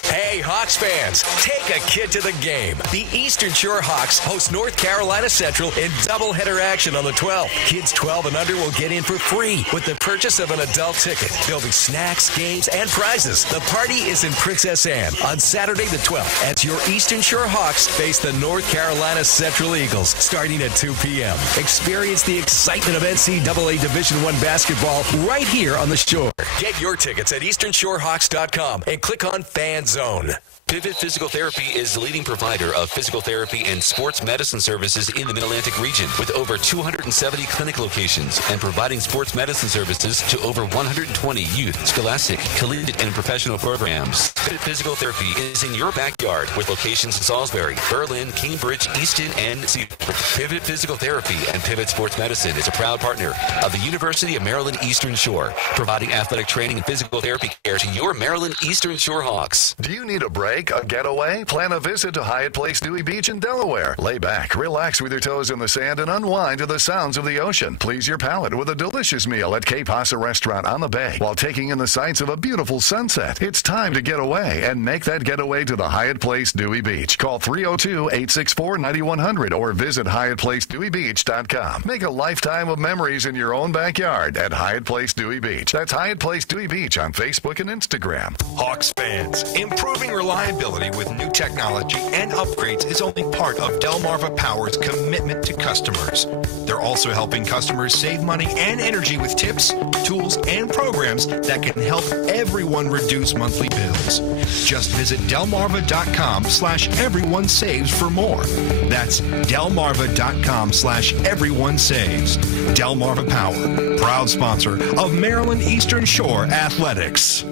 Hey, Hawks fans, take a kid to the game. The Eastern Shore Hawks host North Carolina Central in doubleheader action on the 12th. Kids 12 and under will get in for free with the purchase of an adult ticket. There'll be snacks, games, and prizes. The party is in Princess Anne on Saturday the 12th as your Eastern Shore Hawks face the North Carolina Central Eagles starting at 2 p.m. Experience the excitement of NCAA Division I basketball right here on the Shore. Get your tickets at EasternShoreHawks.com and click on Fan Zone. Pivot Physical Therapy is the leading provider of physical therapy and sports medicine services in the Mid-Atlantic region with over 270 clinic locations and providing sports medicine services to over 120 youth, scholastic, collegiate, and professional programs. Pivot Physical Therapy is in your backyard with locations in Salisbury, Berlin, Cambridge, Easton, and Seabrook. Pivot Physical Therapy and Pivot Sports Medicine is a proud partner of the University of Maryland Eastern Shore, providing athletic training and physical therapy care to your Maryland Eastern Shore Hawks. Do you need a break, a getaway? Plan a visit to Hyatt Place Dewey Beach in Delaware. Lay back, relax with your toes in the sand, and unwind to the sounds of the ocean. Please your palate with a delicious meal at Cape Hassa Restaurant on the Bay while taking in the sights of a beautiful sunset. It's time to get away and make that getaway to the Hyatt Place Dewey Beach. Call 302-864-9100 or visit HyattPlaceDeweyBeach.com. Make a lifetime of memories in your own backyard at Hyatt Place Dewey Beach. That's Hyatt Place Dewey Beach on Facebook and Instagram. Hawks fans, improving reliability with new technology and upgrades is only part of Delmarva Power's commitment to customers. They're also helping customers save money and energy with tips, tools, and programs that can help everyone reduce monthly bills. Just visit delmarva.com/everyonesaves for more. That's delmarva.com/everyonesaves. Delmarva Power, proud sponsor of Maryland Eastern Shore Athletics.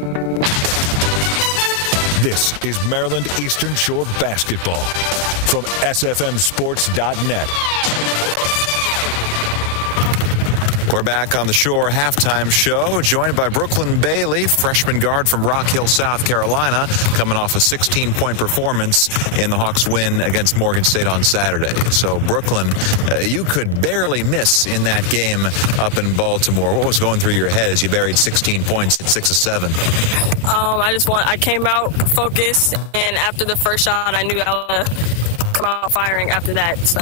This is Maryland Eastern Shore basketball. from SFMSports.net. We're back on the Shore halftime show, joined by Brooklyn Bailey, freshman guard from Rock Hill, South Carolina, coming off a 16-point performance in the Hawks' win against Morgan State on Saturday. So, Brooklyn, you could barely miss in that game up in Baltimore. What was going through your head as you buried 16 points at 6 of 7? I came out focused, and after the first shot, I knew I would come out firing after that. So.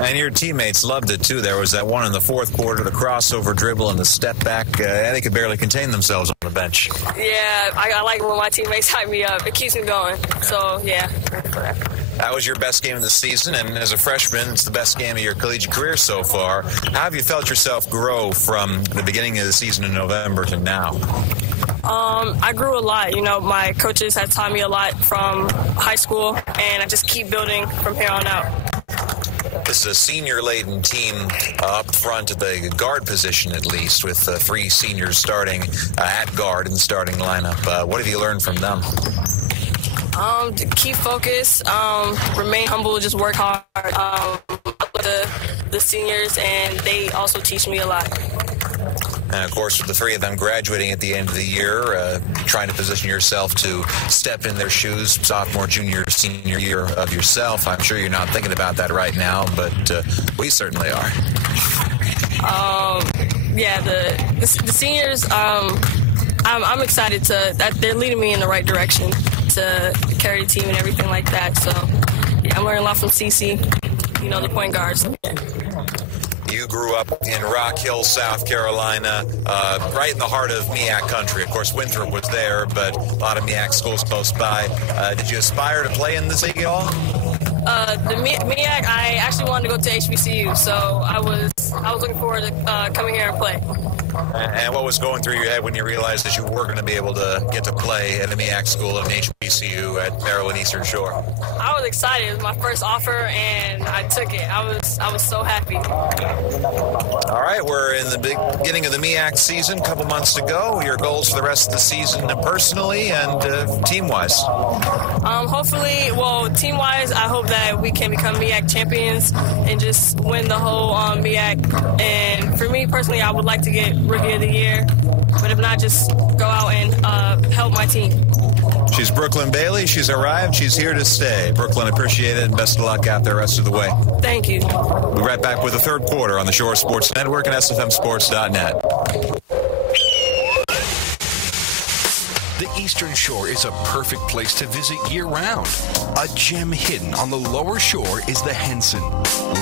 And your teammates loved it too. There was that one in the fourth quarter, the crossover dribble and the step back. They could barely contain themselves on the bench. Yeah, I like when my teammates hype me up. It keeps me going. So yeah. That was your best game of the season, and as a freshman, it's the best game of your collegiate career so far. How have you felt yourself grow from the beginning of the season in November to now? I grew a lot. My coaches had taught me a lot from high school, and I just keep building from here on out. This is a senior-laden team up front at the guard position, at least, with 3 seniors starting at guard in the starting lineup. What have you learned from them? To keep focused, remain humble, just work hard. The seniors, and they also teach me a lot. And, of course, with the 3 of them graduating at the end of the year, trying to position yourself to step in their shoes, sophomore, junior, senior year of yourself. I'm sure you're not thinking about that right now, but we certainly are. The seniors, I'm excited that they're leading me in the right direction to carry the team and everything like that. So, yeah, I'm learning a lot from CC, the point guards. You grew up in Rock Hill, South Carolina, right in the heart of MEAC country. Of course, Winthrop was there, but a lot of MEAC schools close by. Did you aspire to play in this league at all? The MEAC, I actually wanted to go to HBCU, so I was looking forward to coming here and play. And what was going through your head when you realized that you were going to be able to get to play at a MEAC school at an HBCU at Maryland Eastern Shore? I was excited. It was my first offer, and I took it. I was so happy. All right, we're in the beginning of the MEAC season, a couple months to go. Your goals for the rest of the season personally and team-wise? Hopefully, team-wise, I hope that we can become MEAC champions and just win the whole MEAC. And for me personally, I would like to get Rookie of the Year, but if not, just go out and help my team. She's Brooklyn Bailey. She's arrived. She's here to stay. Brooklyn, appreciate it, and best of luck out there the rest of the way. Thank you. We'll be right back with the third quarter on the Shore Sports Network and SFMSports.net. The Eastern Shore is a perfect place to visit year-round. A gem hidden on the lower shore is the Henson,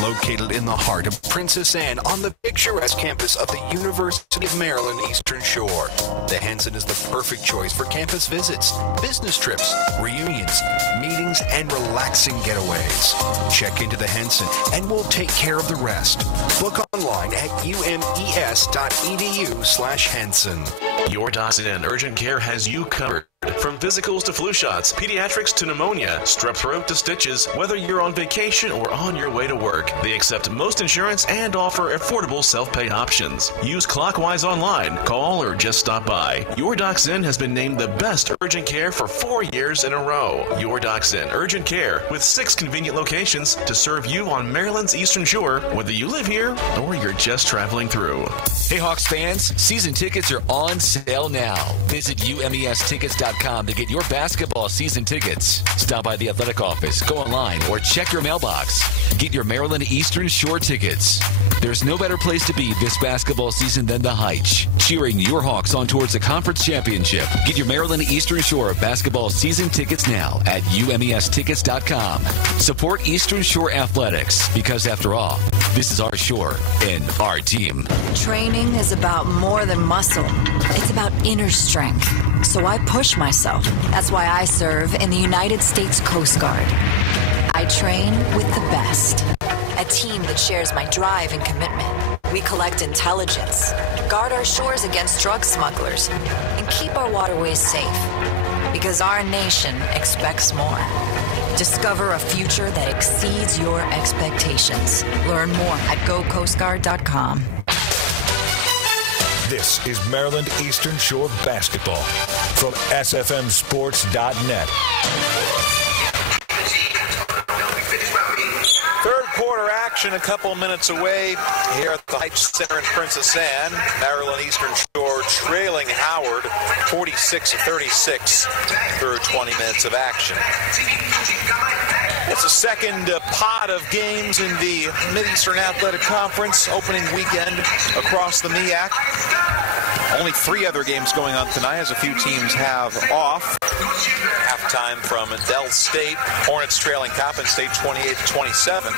located in the heart of Princess Anne on the picturesque campus of the University of Maryland Eastern Shore. The Henson is the perfect choice for campus visits, business trips, reunions, meetings, and relaxing getaways. Check into the Henson and we'll take care of the rest. Book online at umes.edu/Henson. Your Docs Inn Urgent Care has you covered. From physicals to flu shots, pediatrics to pneumonia, strep throat to stitches, whether you're on vacation or on your way to work, they accept most insurance and offer affordable self-pay options. Use Clockwise online, call, or just stop by. Your Docs Inn has been named the best urgent care for 4 years in a row. Your Docs Inn Urgent Care with 6 convenient locations to serve you on Maryland's Eastern Shore, whether you live here or you're just traveling through. Hey Hawks fans, season tickets are on sale now. Visit UMEStickets.com to get your basketball season tickets. Stop by the athletic office, go online, or check your mailbox. Get your Maryland Eastern Shore tickets. There's no better place to be this basketball season than the Heights, cheering your Hawks on towards the conference championship. Get your Maryland Eastern Shore basketball season tickets now at UMEStickets.com. Support Eastern Shore Athletics, because after all, this is our shore and our team. Training is about more than muscle. It's about inner strength. So I push myself. That's why I serve in the United States Coast Guard. I train with the best. A team that shares my drive and commitment. We collect intelligence, guard our shores against drug smugglers, and keep our waterways safe. Because our nation expects more. Discover a future that exceeds your expectations. Learn more at gocoastguard.com. This is Maryland Eastern Shore basketball from SFMSports.net. action a couple minutes away here at the Heights Center in Princess Anne. Maryland Eastern Shore trailing Howard 46-36 through 20 minutes of action. It's the second pot of games in the Mid-Eastern Athletic Conference opening weekend across the MEAC. Only 3 other games going on tonight as a few teams have off. Halftime from Dell State. Hornets trailing Coppin State 28-27.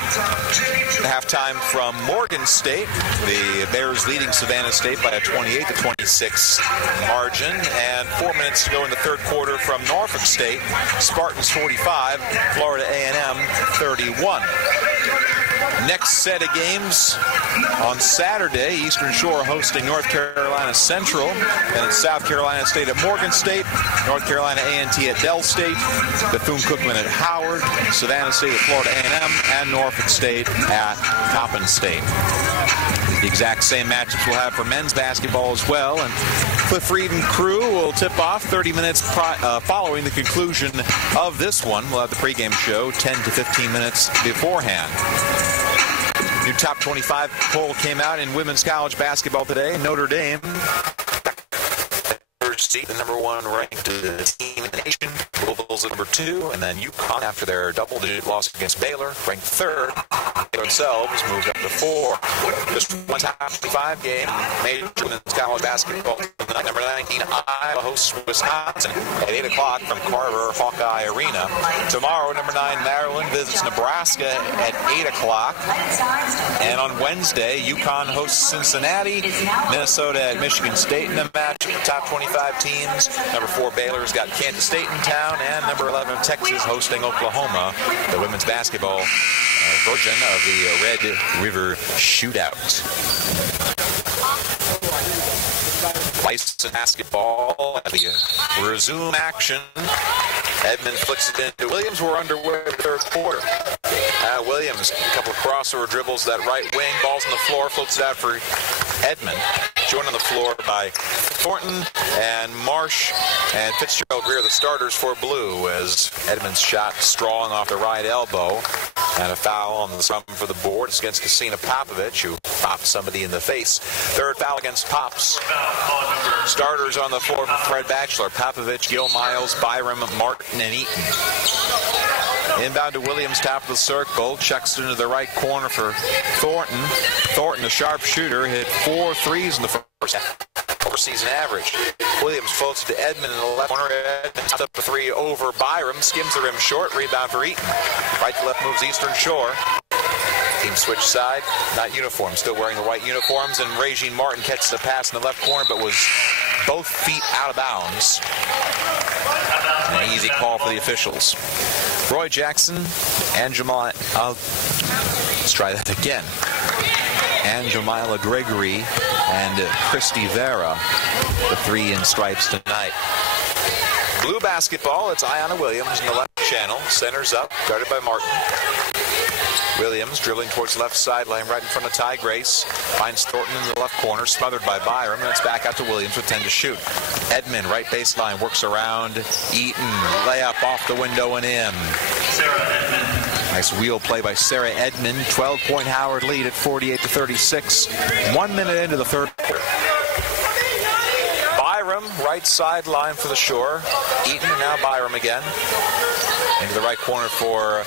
Halftime from Morgan State. The Bears leading Savannah State by a 28-26 margin. And 4 minutes to go in the third quarter from Norfolk State. Spartans 45, Florida A&M 31. Next set of games on Saturday, Eastern Shore hosting North Carolina Central, and it's South Carolina State at Morgan State, North Carolina A&T at Dell State, Bethune-Cookman at Howard, Savannah State at Florida A&M, and Norfolk State at Coppin State. The exact same matchups we'll have for men's basketball as well, and Cliff Reed and crew will tip off 30 minutes following the conclusion of this one. We'll have the pregame show 10 to 15 minutes beforehand. New top 25 poll came out in women's college basketball today. Notre Dame, the number 1 ranked team in the nation. Louisville's at number 2, and then UConn, after their double-digit loss against Baylor, ranked 3rd. They themselves moved up to 4. Just one top 25 game, major women's college basketball tonight. Number 19, Iowa hosts Wisconsin at 8 o'clock from Carver Hawkeye Arena. Tomorrow, number 9, Maryland visits Nebraska at 8 o'clock. And on Wednesday, UConn hosts Cincinnati, Minnesota at Michigan State in a match of the top 25 teams. Number 4, Baylor's got Kansas State in town, and number 11, Texas hosting Oklahoma, the women's basketball version of the Red River Shootout. Bison basketball as we resume action. Edmond flicks it into Williams. We're underway in the third quarter. Williams, a couple of crossover dribbles, that right wing, ball's on the floor, floats it out for Edmond. Joined on the floor by Thornton and Marsh and Fitzgerald Greer, the starters for Blue, as Edmond's shot strong off the right elbow. And a foul on the scrum for the board. It's against Casina Popovich, who popped somebody in the face. Third foul against Pops. Starters on the floor for Fred Batchelor: Popovich, Gil Miles, Byram, Martin, and Eaton. Inbound to Williams, top of the circle. Checks into the right corner for Thornton. Thornton, a sharp shooter, hit 4 threes in the first half. Over season average. Williams floats to Edmond in the left corner. Edmond up a 3 over Byram. Skims the rim short. Rebound for Eaton. Right to left moves Eastern Shore. Team switch side. Not uniform. Still wearing the white uniforms. And Regine Martin catches a pass in the left corner, but was both feet out of bounds. An easy call for the officials. Roy Jackson and let's try that again. And Jamila Gregory and Christy Vera, the 3 in stripes tonight. Blue basketball, it's Ayanna Williams in the left channel. Centers up, guarded by Martin. Williams dribbling towards the left sideline right in front of Ty Grace. Finds Thornton in the left corner, smothered by Byram, and it's back out to Williams with 10 to shoot. Edmond, right baseline, works around Eaton. Layup off the window and in. Sarah Edmond. Nice wheel play by Sarah Edmond. 12-point Howard lead at 48-36. 1 minute into the third quarter. Byram, right sideline for the Shore. Eaton, and now Byram again. Into the right corner for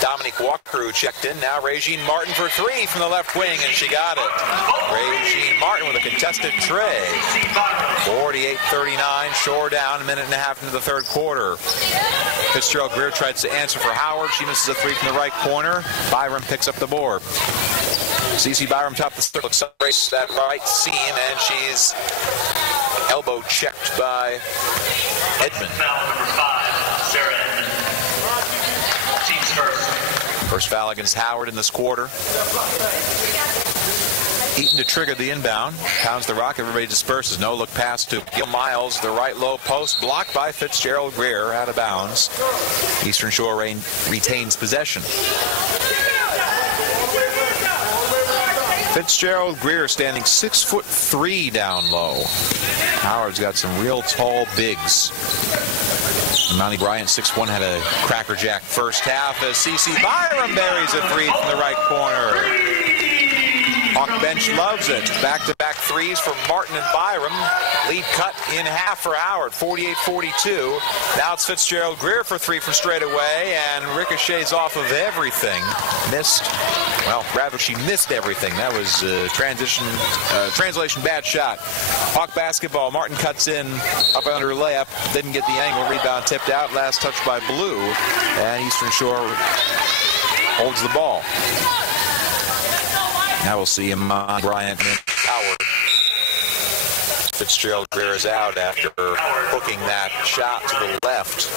Dominique Walker, who checked in. Now Regine Martin for 3 from the left wing, and she got it. Regine Martin with a contested tray. 48-39, Shore down, a minute and a half into the third quarter. Fitzgerald Greer tries to answer for Howard. She misses a 3 from the right corner. Byram picks up the board. CeCe Byram top of the circle, accelerates that right seam, and she's elbow checked by Edmond. Foul number 5, Sarah Edmond. Team's first. First foul against Howard in this quarter. Eaton to trigger the inbound. Pounds the rock. Everybody disperses. No look pass to Gil Miles. The right low post blocked by Fitzgerald Greer, out of bounds. Eastern Shore retains possession. Fitzgerald Greer standing 6'3" down low. Howard's got some real tall bigs. Imani Bryant, 6'1", had a crackerjack first half as C.C. Byram buries a three from the right corner. Hawk bench loves it. Back-to-back threes from Martin and Byram. Lead cut in half for Howard, 48-42. Now it's Fitzgerald Greer for three from straight away, and ricochets off of everything. Missed. Well, rather she missed everything. That was translation bad shot. Hawk basketball. Martin cuts in up under layup. Didn't get the angle. Rebound tipped out. Last touch by Blue. And Eastern Shore holds the ball. Now we'll see Imani Bryant and Howard. Fitzgerald Greer is out after hooking that shot to the left.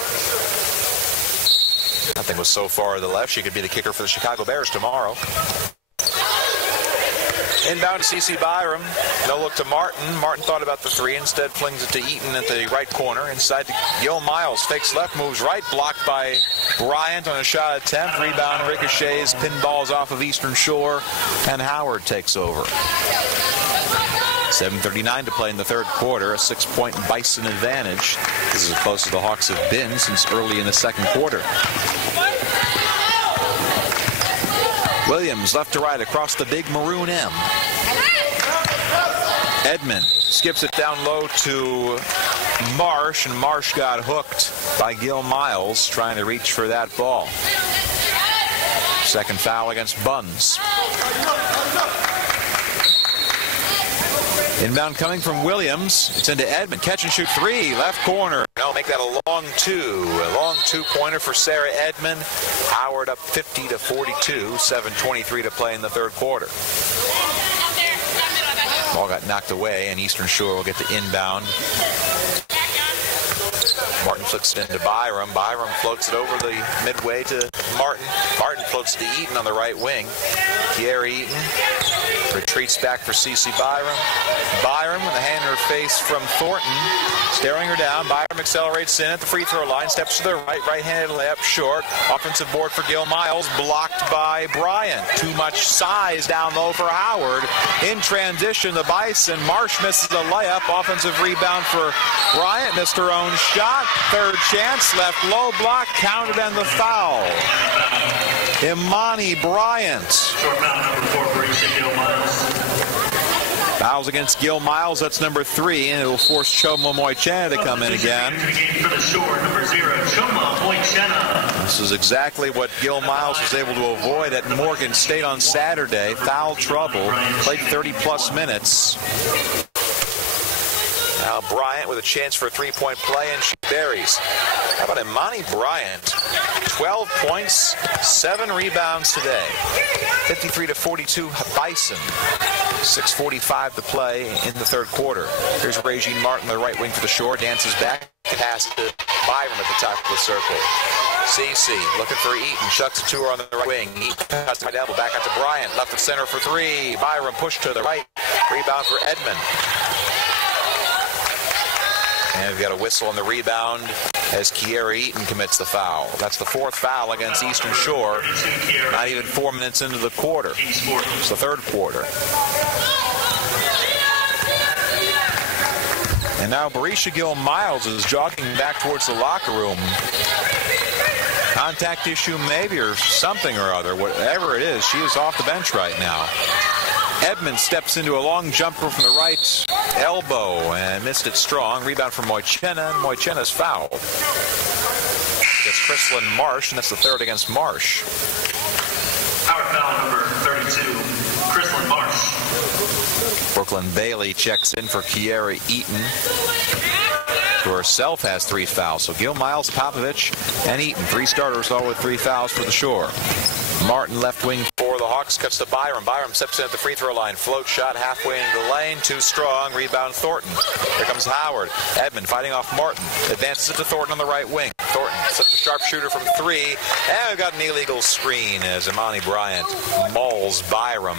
Nothing was so far to the left. She could be the kicker for the Chicago Bears tomorrow. Inbound to C.C. Byram. No look to Martin. Martin thought about the three. Instead flings it to Eaton at the right corner. Inside to Gil Miles. Fakes left, moves right. Blocked by Bryant on a shot attempt. Rebound, ricochets, pinballs off of Eastern Shore. And Howard takes over. 7:39 to play in the third quarter. A 6-point Bison advantage. This is as close as the Hawks have been since early in the second quarter. Williams left to right across the big maroon M. Edmond skips it down low to Marsh, and Marsh got hooked by Gil Miles trying to reach for that ball. Second foul against Buns. Inbound coming from Williams. It's into Edmond. Catch and shoot three. Left corner. No, make that a long two. A long two-pointer for Sarah Edmond. Howard up 50-42. 7:23 to play in the third quarter. Ball got knocked away, and Eastern Shore will get the inbound. Martin flicks it into Byram. Byram floats it over the midway to Martin. Martin floats to Eaton on the right wing. Kiera Eaton retreats back for C.C. Byram. Byram with a hand in her face from Thornton. Staring her down. Byram accelerates in at the free throw line. Steps to the right. Right-handed layup short. Offensive board for Gil Miles. Blocked by Bryant. Too much size down low for Howard. In transition, the Bison. Marsh misses a layup. Offensive rebound for Bryant. Missed her own shot. Third chance. Left low block. Counted and the foul. Imani Bryant. Short foul number 4 for Gil Miles. Fouls against Gil Miles. That's number 3, and it will force Choma Moichena to come in again. For the Shore, number 0, Choma Moichena. This is exactly what Gil Miles was able to avoid at Morgan State on Saturday. Foul trouble. Played 30-plus minutes. Now Bryant with a chance for a three-point play, and she buries. How about Imani Bryant? 12 points, 7 rebounds today. 53-42 Bison. 6:45 to play in the third quarter. Here's Regine Martin, the right wing for the Shore. Dances back. Pass to Byram at the top of the circle. CC looking for Eaton. Shucks it to her on the right wing. Eaton cuts to my elbow. Back out to Bryant. Left of center for 3. Byram pushed to the right. Rebound for Edmond. And we've got a whistle on the rebound as Kiera Eaton commits the foul. That's the 4th foul against Eastern Shore. Not even 4 minutes into the quarter. It's the third quarter. And now Barisha Gil Miles is jogging back towards the locker room. Contact issue maybe, or something or other. Whatever it is, she is off the bench right now. Edmond steps into a long jumper from the right elbow and missed it strong. Rebound from Moichena, and Moichena's fouled. Against Chrislyn Marsh, and that's the 3rd against Marsh. Howard foul number 32, Chrislyn Marsh. Brooklyn Bailey checks in for Kiera Eaton, who herself has 3 fouls. So Gil Miles, Popovich, and Eaton. 3 starters, all with 3 fouls for the Shore. Martin left wing for the Hawks, cuts to Byram. Byram steps in at the free throw line. Float shot halfway into the lane. Too strong. Rebound Thornton. Here comes Howard. Edmond fighting off Martin. Advances it to Thornton on the right wing. Thornton such a sharpshooter from 3. And we've got an illegal screen as Imani Bryant mauls Byram.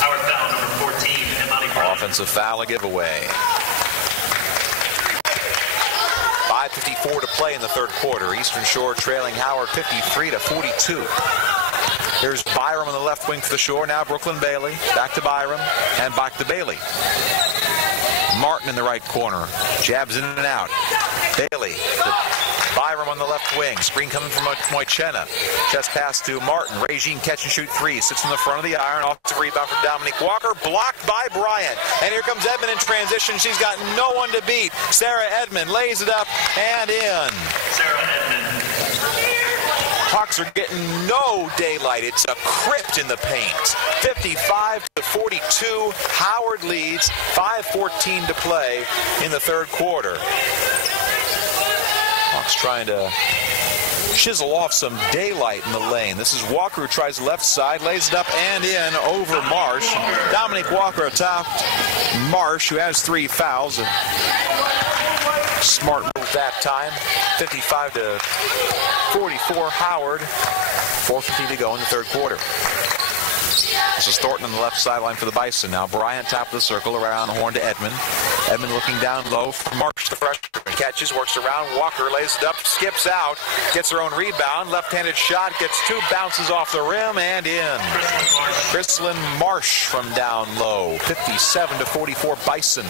Howard foul number 14, Imani Bryant. Offensive foul, a giveaway. 5:54 to play in the third quarter. Eastern Shore trailing Howard 53-42. Here's Byram on the left wing for the Shore. Now Brooklyn Bailey. Back to Byram. And back to Bailey. Martin in the right corner. Jabs in and out. Bailey. Byram on the left wing. Screen coming from Moichena. Chest pass to Martin. Regine catch and shoot three. Sits in the front of the iron. Offensive rebound from Dominique Walker. Blocked by Bryant. And here comes Edmond in transition. She's got no one to beat. Sarah Edmond lays it up and in. Sarah Edmond. Hawks are getting no daylight. It's a crypt in the paint. 55-42. Howard leads. 5:14 to play in the third quarter. Hawks trying to chisel off some daylight in the lane. This is Walker who tries the left side, lays it up and in over Marsh. Dominique Walker atop Marsh, who has 3 fouls. And smart move that time. 55-44 Howard. 4:50 to go in the third quarter. This is Thornton on the left sideline for the Bison. Now Bryant top of the circle, around the horn to Edmond. Edmond looking down low for Marsh, the freshman. Catches, works around. Walker lays it up, skips out, gets her own rebound. Left-handed shot, gets 2 bounces off the rim and in. Chrislyn Marsh from down low. 57-44 Bison.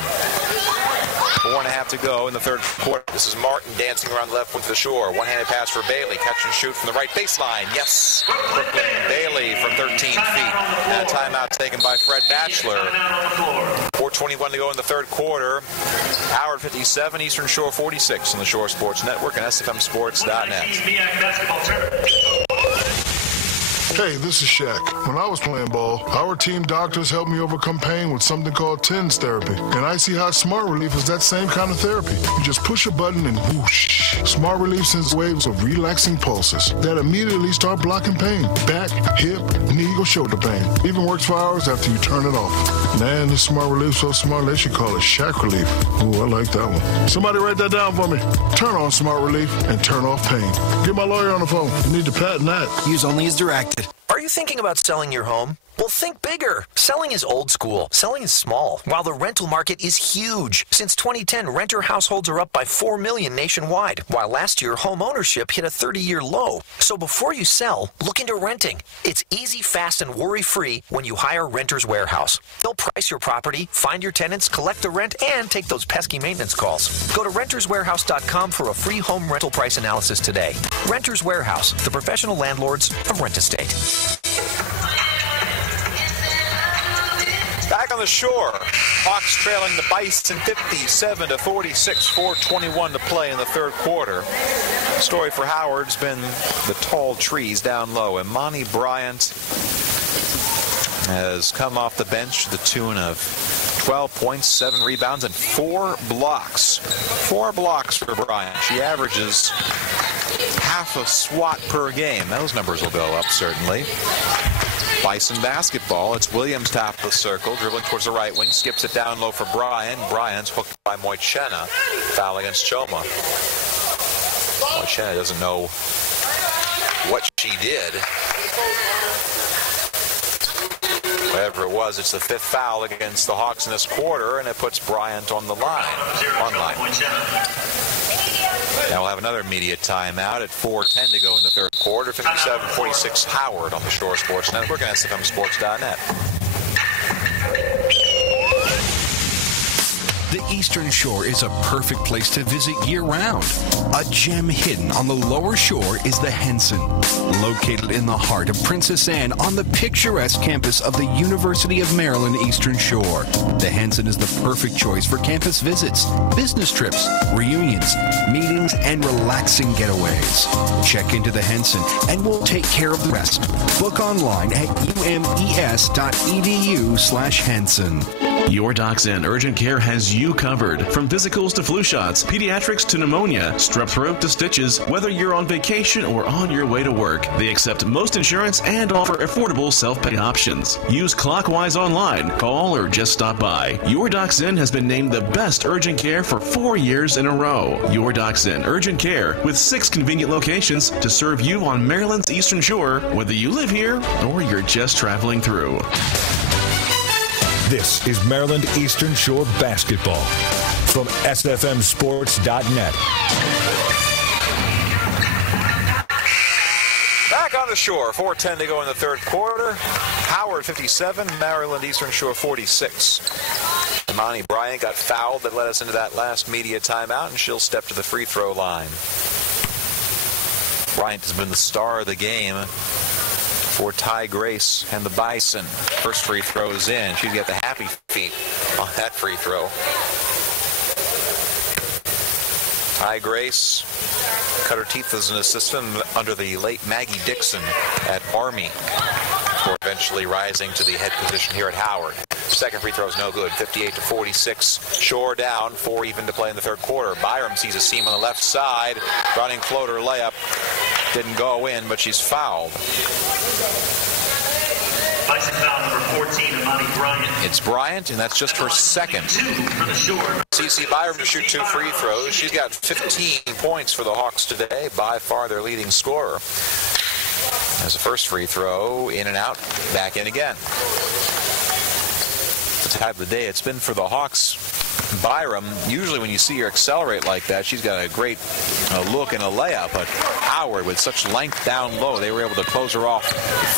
4.5 to go in the third quarter. This is Martin dancing around the left wing to the shore. One-handed pass for Bailey. Catch and shoot from the right baseline. Yes. Brooklyn Bailey from 13 feet. And a timeout taken by Fred Batchelor. 4:21 to go in the third quarter. Howard 57, Eastern Shore 46 on the Shore Sports Network and SFMSports.net. Hey, this is Shaq. When I was playing ball, our team doctors helped me overcome pain with something called TENS therapy. And I see how Smart Relief is that same kind of therapy. You just push a button and whoosh. Smart Relief sends waves of relaxing pulses that immediately start blocking pain. Back, hip, knee, or shoulder pain. Even works for hours after you turn it off. Man, this Smart Relief so smart they should call it Shaq Relief. Ooh, I like that one. Somebody write that down for me. Turn on Smart Relief and turn off pain. Get my lawyer on the phone. You need to patent that. Use only as directed. Are you thinking about selling your home? Well, think bigger. Selling is old school. Selling is small, while the rental market is huge. Since 2010, renter households are up by 4 million nationwide, while last year, home ownership hit a 30-year low. So before you sell, look into renting. It's easy, fast, and worry-free when you hire Renters Warehouse. They'll price your property, find your tenants, collect the rent, and take those pesky maintenance calls. Go to renterswarehouse.com for a free home rental price analysis today. Renters Warehouse, the professional landlords of Rent Estate. Back on the Shore, Hawks trailing the Bison 57-46, 4:21 to play in the third quarter. Story for Howard's been the tall trees down low. Imani Bryant has come off the bench to the tune of 12 points, 7 rebounds, and 4 blocks. 4 blocks for Bryant. She averages half a swat per game. Those numbers will go up, certainly. Bison basketball. It's Williams top of the circle, dribbling towards the right wing, skips it down low for Bryant. Bryant's hooked by Moichena. Foul against Choma. Moichena doesn't know what she did. Whatever it was, it's the 5th foul against the Hawks in this quarter, and it puts Bryant on the line. Now we'll have another media timeout at 4:10 to go in the third quarter. 57-46 Howard on the Shore Sports Network and SFMSports.net. The Eastern Shore is a perfect place to visit year-round. A gem hidden on the lower shore is the Henson. Located in the heart of Princess Anne on the picturesque campus of the University of Maryland Eastern Shore. The Henson is the perfect choice for campus visits, business trips, reunions, meetings, and relaxing getaways. Check into the Henson and we'll take care of the rest. Book online at umes.edu/Henson. Your Doc's Inn Urgent Care has you covered. From physicals to flu shots, pediatrics to pneumonia, strep throat to stitches, whether you're on vacation or on your way to work, they accept most insurance and offer affordable self-pay options. Use Clockwise online, call, or just stop by. Your Doc's Inn has been named the best urgent care for 4 years in a row. Your Doc's Inn Urgent Care with 6 convenient locations to serve you on Maryland's Eastern Shore, whether you live here or you're just traveling through. This is Maryland Eastern Shore basketball from SFMSports.net. Back on the Shore, 4:10 to go in the third quarter. Howard 57, Maryland Eastern Shore 46. Imani Bryant got fouled that led us into that last media timeout, and she'll step to the free throw line. Bryant has been the star of the game for Ty Grace and the Bison. First free throw is in. She'd get the happy feet on that free throw. Ty Grace cut her teeth as an assistant under the late Maggie Dixon at Army, before eventually rising to the head position here at Howard. Second free throw is no good. 58-46. Shore down. 4 even to play in the third quarter. Byram sees a seam on the left side. Running floater layup. Didn't go in, but she's fouled. Bison foul number 14, Imani Bryant. It's Bryant, and that's just her second. CC Byram to shoot 2 free throws. She's got 15 points for the Hawks today. By far their leading scorer. As a first free throw, in and out, back in again. The time of the day it's been for the Hawks. Byram, usually when you see her accelerate like that, she's got a great look and a layup, but Howard, with such length down low, they were able to close her off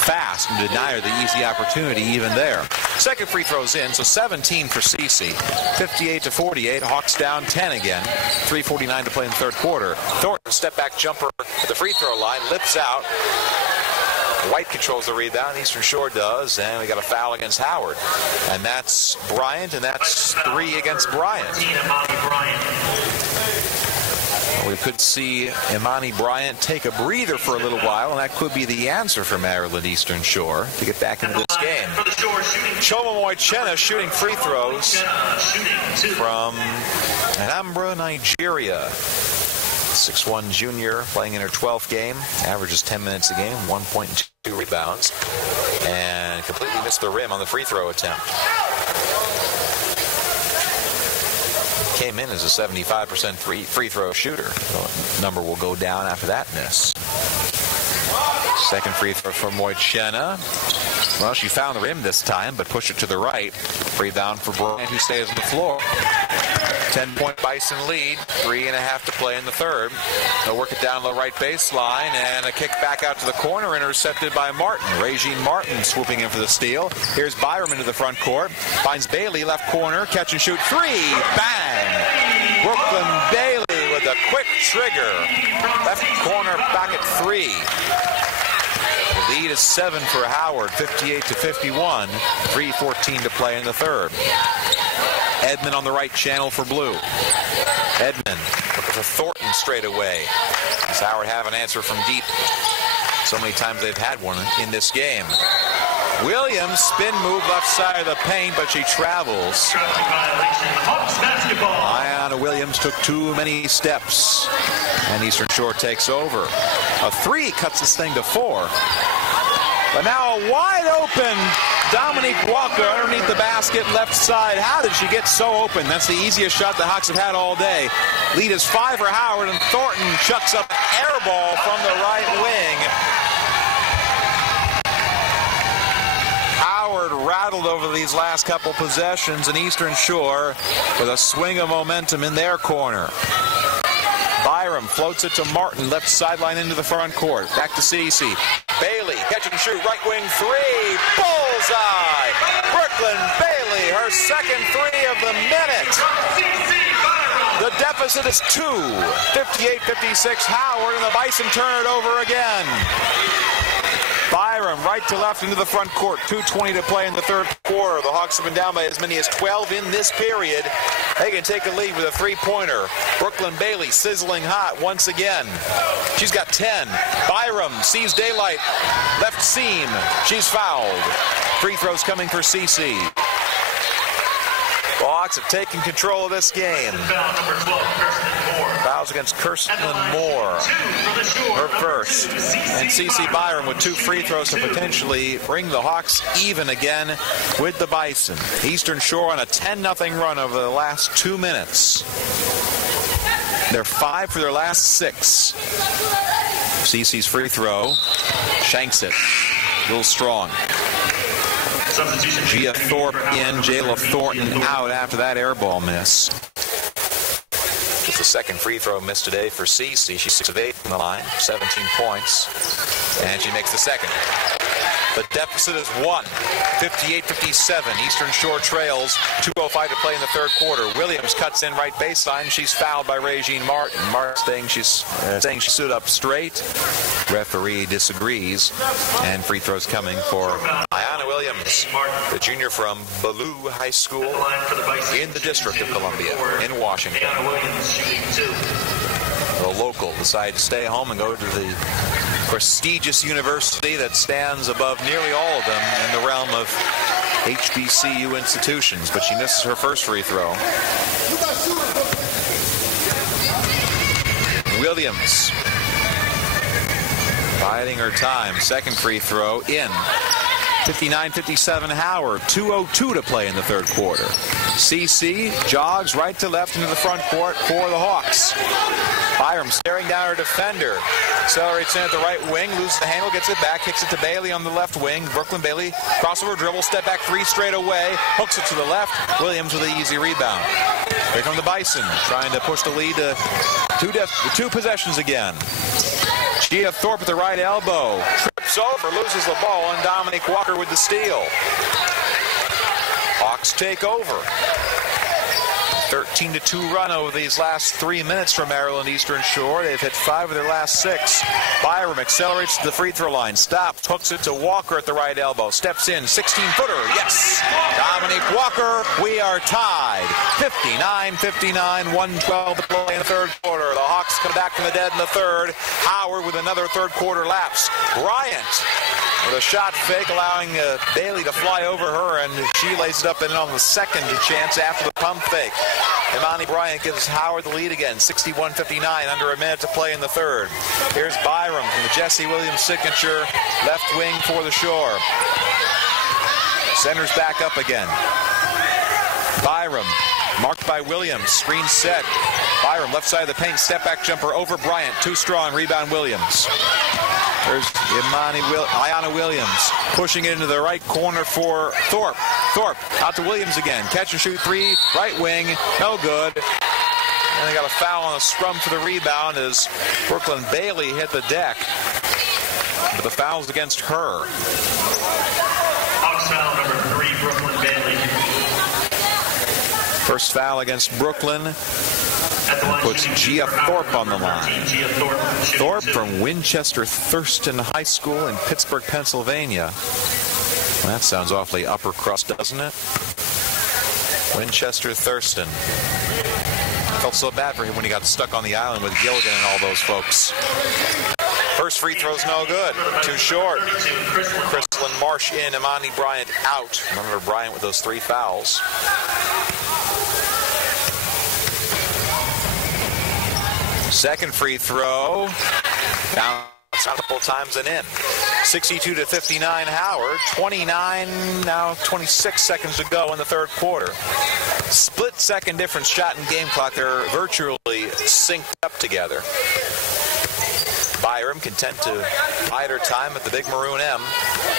fast and deny her the easy opportunity even there. Second free throw's in, so 17 for Cece. 58-48, Hawks down 10 again. 3:49 to play in the third quarter. Thornton, step back jumper at the free throw line, lips out. White controls the rebound, Eastern Shore does, and we got a foul against Howard. And that's Bryant, and that's 3 against Bryant. We could see Imani Bryant take a breather for a little while, and that could be the answer for Maryland Eastern Shore to get back into this game. Choma Moichena shooting free throws from Anambra, Nigeria. 6'1" junior, playing in her 12th game, averages 10 minutes a game, 1.2 rebounds, and completely missed the rim on the free throw attempt. Came in as a 75% free throw shooter. The number will go down after that miss. Second free throw from Moichena. Well, she found the rim this time, but pushed it to the right. Rebound for Bryant, who stays on the floor. 10-point Bison lead, 3.5 to play in the third. They'll work it down the right baseline, and a kick back out to the corner, intercepted by Martin. Regine Martin swooping in for the steal. Here's Byram into the front court. Finds Bailey, left corner, catch and shoot, 3, bang! Brooklyn Bailey with a quick trigger. Left corner back at 3. The lead is 7 for Howard, 58-51. 3:14 to play in the third. Edmond on the right channel for Blue. Edmond looking for Thornton straight away. Does Howard have an answer from deep? So many times they've had one in this game. Williams, spin move left side of the paint, but she travels. Ayanna Williams took too many steps, and Eastern Shore takes over. A 3 cuts this thing to 4. But now a wide open Dominique Walker underneath the basket, left side. How did she get so open? That's the easiest shot the Hawks have had all day. Lead is 5 for Howard, and Thornton chucks up air ball from the right wing. Howard rattled over these last couple possessions, and Eastern Shore with a swing of momentum in their corner. Byram floats it to Martin, left sideline into the front court. Back to Cece. Bailey, catch and shoot, right wing 3, bullseye! Brooklyn Bailey, her second 3 of the minute. The deficit is 2. 58-56 Howard, and the Bison turn it over again. Byram right to left into the front court. 2:20 to play in the third quarter. The Hawks have been down by as many as 12 in this period. They can take a lead with a 3-pointer. Brooklyn Bailey sizzling hot once again. She's got 10. Byram sees daylight. Left seam. She's fouled. Free throws coming for CC. The Hawks have taken control of this game. Fouls against Kirsten Moore. Her first. And CC Byram with 2 free throws to potentially bring the Hawks even again with the Bison. Eastern Shore on a 10-0 run over the last 2 minutes. They're 5 for their last 6. CC's free throw. Shanks it. A little strong. Gia Thorpe in, Jayla Thornton out after that air ball miss. Just the second free throw miss today for Cece. She's 6 of 8 from the line, 17 points, and she makes the second. The deficit is 1. 58-57. Eastern Shore trails. 2:05 to play in the third quarter. Williams cuts in right baseline. She's fouled by Regine Martin. Martin saying she stood up straight. Referee disagrees. And free throws coming for Ayanna Williams, the junior from Ballou High School in the District of Columbia in Washington. The local decided to stay home and go to the prestigious university that stands above nearly all of them in the realm of HBCU institutions, but she misses her first free throw. Williams biding her time. Second free throw in. 59-57 Howard. 2:02 to play in the third quarter. CC jogs right to left into the front court for the Hawks. Byram staring down her defender. Accelerates in at the right wing, loses the handle, gets it back, kicks it to Bailey on the left wing. Brooklyn Bailey, crossover dribble, step back three straight away, hooks it to the left. Williams with an easy rebound. Here come the Bison, trying to push the lead to two possessions again. Gia Thorpe at the right elbow, trips over, loses the ball, and Dominique Walker with the steal. Hawks take over. 13-2 run over these last 3 minutes from Maryland Eastern Shore. They've hit 5 of their last 6. Byram accelerates to the free throw line, stops, hooks it to Walker at the right elbow, steps in, 16-footer, yes! Dominique Walker, we are tied. 59-59, 1:12 to play in the third quarter. The Hawks come back from the dead in the third. Howard with another third quarter lapse. Bryant with a shot fake, allowing Bailey to fly over her, and she lays it up and in on the second chance after the pump fake. Imani Bryant gives Howard the lead again, 61-59, under a minute to play in the third. Here's Byram from the Jesse Williams signature, left wing for the Shore. Centers back up again. Byram, marked by Williams, screen set. Byram, left side of the paint, step back jumper over Bryant, too strong, rebound Williams. There's Ayanna Williams pushing it into the right corner for Thorpe. Thorpe out to Williams again. Catch and shoot three, right wing, no good. And they got a foul on a scrum for the rebound as Brooklyn Bailey hit the deck. But the foul's against her. Hawks foul number 3, Brooklyn Bailey. First foul against Brooklyn. Puts Gia Thorpe on the line. Thorpe from Winchester Thurston High School in Pittsburgh, Pennsylvania. Well, that sounds awfully upper crust, doesn't it? Winchester Thurston. Felt so bad for him when he got stuck on the island with Gilligan and all those folks. First free throw's no good. Too short. Chrislyn Marsh in, Imani Bryant out. Remember Bryant with those 3 fouls. Second free throw. Down a couple times and in. 62-59 Howard. 26 seconds to go in the third quarter. Split second difference shot and game clock. They're virtually synced up together. Byram content to bide her time at the big maroon M.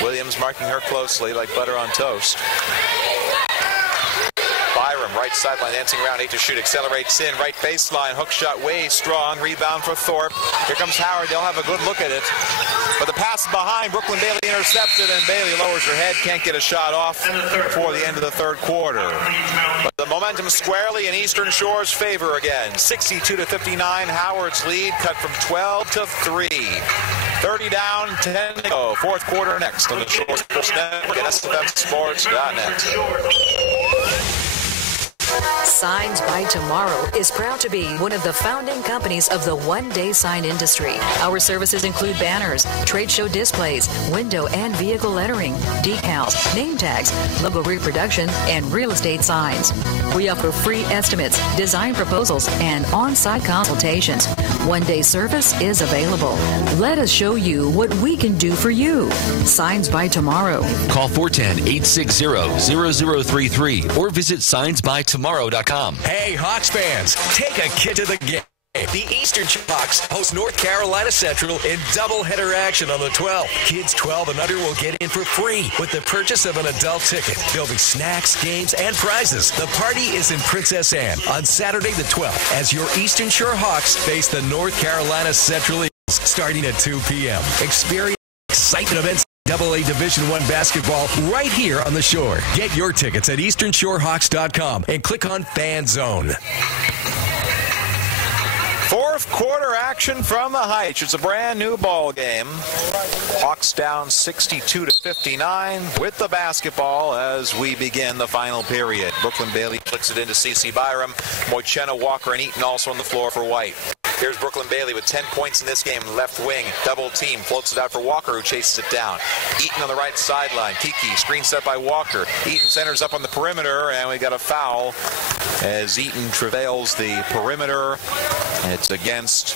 Williams marking her closely like butter on toast. Byram, right sideline, dancing around, 8 to shoot, accelerates in, right baseline, hook shot way strong, rebound for Thorpe. Here comes Howard, they'll have a good look at it. But the pass behind, Brooklyn Bailey intercepted, and Bailey lowers her head, can't get a shot off before the end of the third quarter. But the momentum squarely in Eastern Shore's favor again. 62-59, Howard's lead cut from 12 to 3. 30 down, 10 to go. Fourth quarter next on the Shore Sports Network at SFMSports.net. Signs by Tomorrow is proud to be one of the founding companies of the one-day sign industry. Our services include banners, trade show displays, window and vehicle lettering, decals, name tags, logo reproduction, and real estate signs. We offer free estimates, design proposals, and on-site consultations. One-day service is available. Let us show you what we can do for you. Signs by Tomorrow. Call 410-860-0033 or visit signsbytomorrow.com. Hey, Hawks fans, take a kid to the game. The Eastern Hawks host North Carolina Central in doubleheader action on the 12th. Kids 12 and under will get in for free with the purchase of an adult ticket. There'll be snacks, games, and prizes. The party is in Princess Anne on Saturday the 12th as your Eastern Shore Hawks face the North Carolina Central Eagles starting at 2 p.m. Experience excitement events AA Division I basketball right here on the Shore. Get your tickets at EasternShoreHawks.com and click on Fan Zone. Fourth quarter action from the Heights. It's a brand new ball game. Hawks down 62-59 with the basketball as we begin the final period. Brooklyn Bailey flicks it into C.C. Byram. Moichena, Walker, and Eaton also on the floor for White. Here's Brooklyn Bailey with 10 points in this game. Left wing, double team, floats it out for Walker, who chases it down. Eaton on the right sideline. Kiki, screen set by Walker. Eaton centers up on the perimeter, and we got a foul as Eaton travails the perimeter. It's against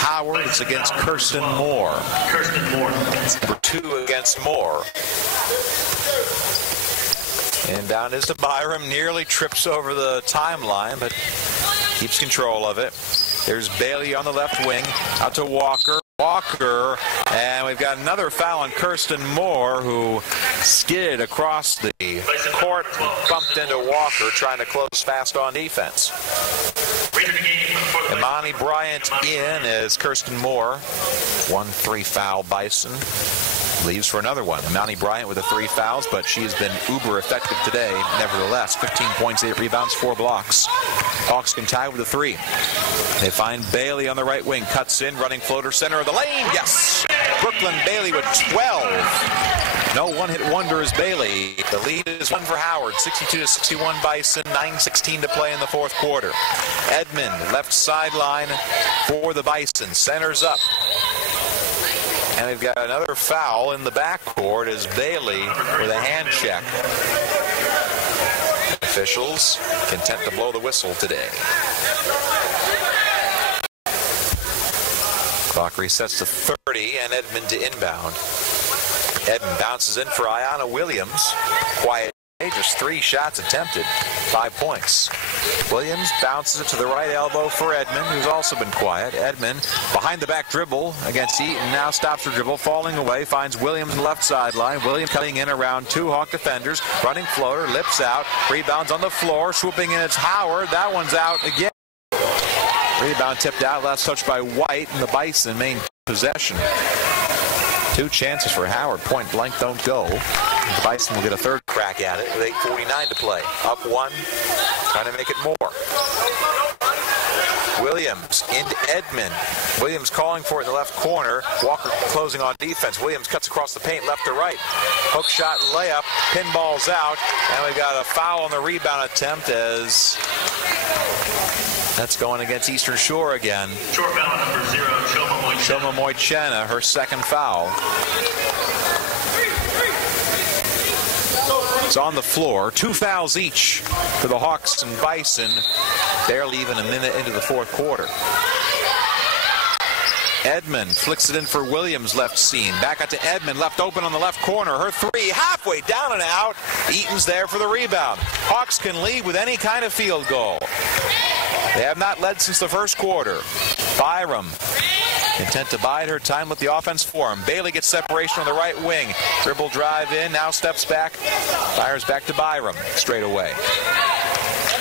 Howard. It's against Kirsten Moore. It's number 2 against Moore. And down is to Byram. Nearly trips over the timeline, but keeps control of it. There's Bailey on the left wing. Out to Walker. Walker. And we've got another foul on Kirsten Moore, who skidded across the court and bumped into Walker, trying to close fast on defense. Imani Bryant in as Kirsten Moore. 1-3 foul Bison. Leaves for another one. Imani Bryant with the 3 fouls, but she's been uber effective today. Nevertheless, 15 points, 8 rebounds, 4 blocks. Hawks can tie with a 3. They find Bailey on the right wing. Cuts in, running floater, center of the lane. Yes! Brooklyn Bailey with 12. No one-hit wonder is Bailey. The lead is 1 for Howard. 62-61 Bison. 9:16 to play in the fourth quarter. Edmond, left sideline for the Bison. Centers up. And we've got another foul in the backcourt as Bailey with a hand check. Officials content to blow the whistle today. Clock resets to 30 and Edmond to inbound. Edmond bounces in for Ayanna Williams. Quiet. Just 3 shots attempted, 5 points. Williams bounces it to the right elbow for Edmond, who's also been quiet. Edmond behind the back dribble against Eaton. Now stops her dribble, falling away, finds Williams on the left sideline. Williams cutting in around 2 Hawk defenders. Running floater, lips out, rebounds on the floor, swooping in. It's Howard. That one's out again. Rebound tipped out, last touch by White, and the Bison main possession. 2 chances for Howard. Point blank don't go. The Bison will get a third crack at it with 8:49 to play. Up 1, trying to make it more. Williams into Edmond. Williams calling for it in the left corner. Walker closing on defense. Williams cuts across the paint left to right. Hook shot and layup. Pinball's out. And we've got a foul on the rebound attempt as that's going against Eastern Shore again. Short foul number 0, Shoma Moichena, her second foul. It's on the floor. 2 fouls each for the Hawks and Bison. Barely even a minute into the fourth quarter. Edmond flicks it in for Williams, left seam. Back out to Edmond, left open on the left corner. Her 3, halfway down and out. Eaton's there for the rebound. Hawks can lead with any kind of field goal. They have not led since the first quarter. Byram, intent to bide her time with the offense for him. Bailey gets separation on the right wing. Dribble drive in, now steps back. Fires back to Byram, straight away.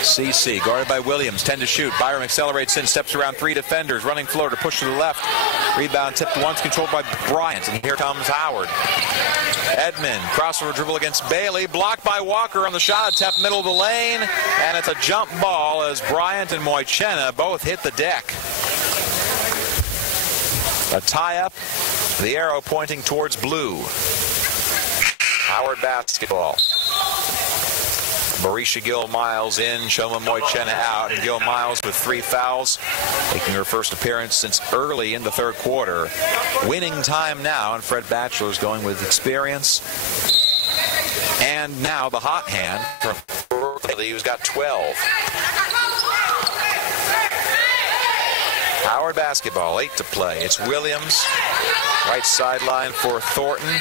CC, guarded by Williams, 10 to shoot. Byram accelerates in, steps around 3 defenders. Running floor to push to the left. Rebound tipped once, controlled by Bryant, and here comes Howard. Edmond, crossover dribble against Bailey, blocked by Walker on the shot attempt, middle of the lane, and it's a jump ball as Bryant and Moichena both hit the deck. A tie-up, the arrow pointing towards blue. Howard basketball. Marisha Gill-Miles in, Shoma Moichena out, and Gill-Miles with 3 fouls, making her first appearance since early in the third quarter. Winning time now, and Fred Batchelor's going with experience. And now the hot hand from Bailey, who's got 12. Howard basketball, 8 to play. It's Williams, right sideline for Thornton.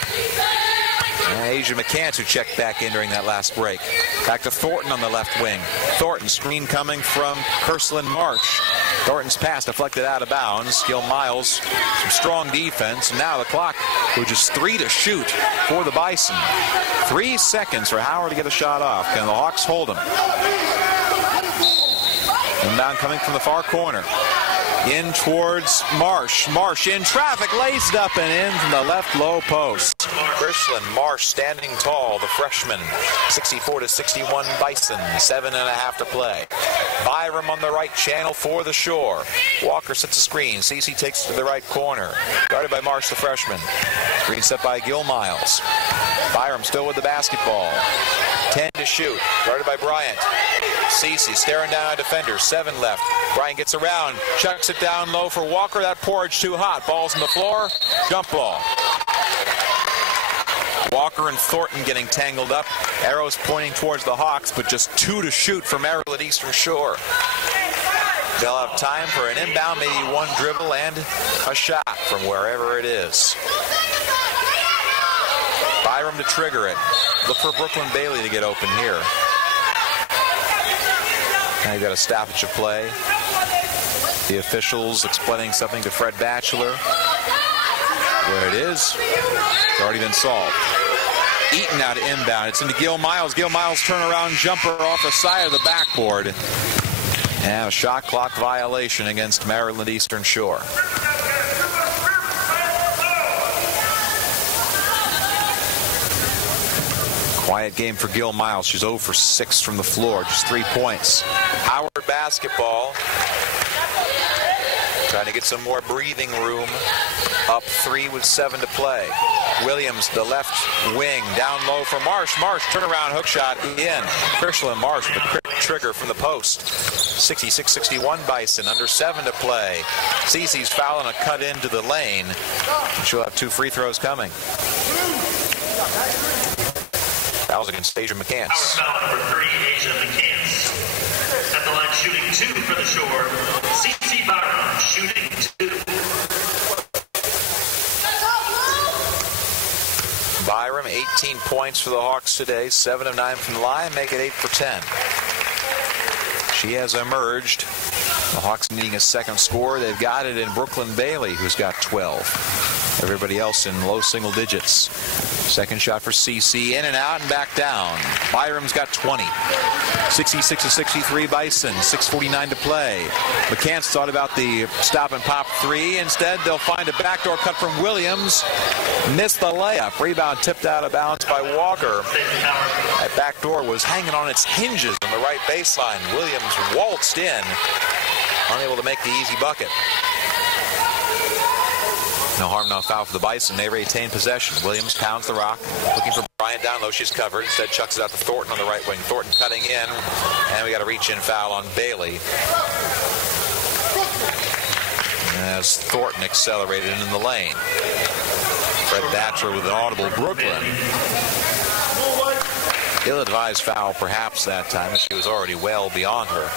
And Asia McCants, who checked back in during that last break. Back to Thornton on the left wing. Thornton, screen coming from Kerslyn Marsh. Thornton's pass deflected out of bounds. Gill-Miles, some strong defense. And now the clock, with just 3 to shoot for the Bison. 3 seconds for Howard to get a shot off. Can the Hawks hold him? Inbound coming from the far corner. In towards Marsh. Marsh in traffic, laced up and in from the left low post. Christian Marsh standing tall, the freshman. 64-61 Bison, 7.5 to play. Byram on the right channel for the Shore. Walker sets a screen. CC takes it to the right corner. Guarded by Marsh, the freshman. Screen set by Gil Miles. Byram still with the basketball. 10 to shoot. Guarded by Bryant. CC staring down a defender. 7 left. Bryant gets around. Chucks it down low for Walker. That porridge too hot. Ball's on the floor. Jump ball. Walker and Thornton getting tangled up. Arrows pointing towards the Hawks, but just 2 to shoot for Maryland Eastern Shore. They'll have time for an inbound, maybe one dribble and a shot from wherever it is. Byram to trigger it. Look for Brooklyn Bailey to get open here. Now you've got a stoppage of play. The officials explaining something to Fred Batchelor. Where it is, it's already been solved. Eaton out of inbound. It's into Gil Miles. Gil Miles turnaround jumper off the side of the backboard. And a shot clock violation against Maryland Eastern Shore. Quiet game for Gil Miles. She's 0 for 6 from the floor. Just 3 points. Howard basketball. Trying to get some more breathing room. Up 3 with 7 to play. Williams, the left wing, down low for Marsh. Marsh, turnaround hook shot in. Christian Marsh with a quick trigger from the post. 66-61 Bison, under 7 to play. Cece's fouling a cut into the lane. She'll have 2 free throws coming. Fouls against Asia McCants. Our foul number 3, Asia McCants. At the line shooting 2 for the Shore. CC Byram shooting 2. Byram, 18 points for the Hawks today. 7 of 9 from the line, make it 8 for 10. She has emerged. The Hawks needing a second score. They've got it in Brooklyn Bailey, who's got 12. Everybody else in low single digits. Second shot for CC, in and out and back down. Byram's got 20. 66-63 Bison, 6:49 to play. McCants thought about the stop and pop 3. Instead, they'll find a backdoor cut from Williams. Missed the layup. Rebound tipped out of bounds by Walker. That backdoor was hanging on its hinges on the right baseline. Williams waltzed in, unable to make the easy bucket. No harm, no foul for the Bison. They retain possession. Williams pounds the rock, looking for Bryant down low. She's covered. Instead, chucks it out to Thornton on the right wing. Thornton cutting in, and we got a reach-in foul on Bailey. As Thornton accelerated in the lane. Fred Batchelor with an audible Brooklyn. Ill-advised foul perhaps that time, as she was already well beyond her.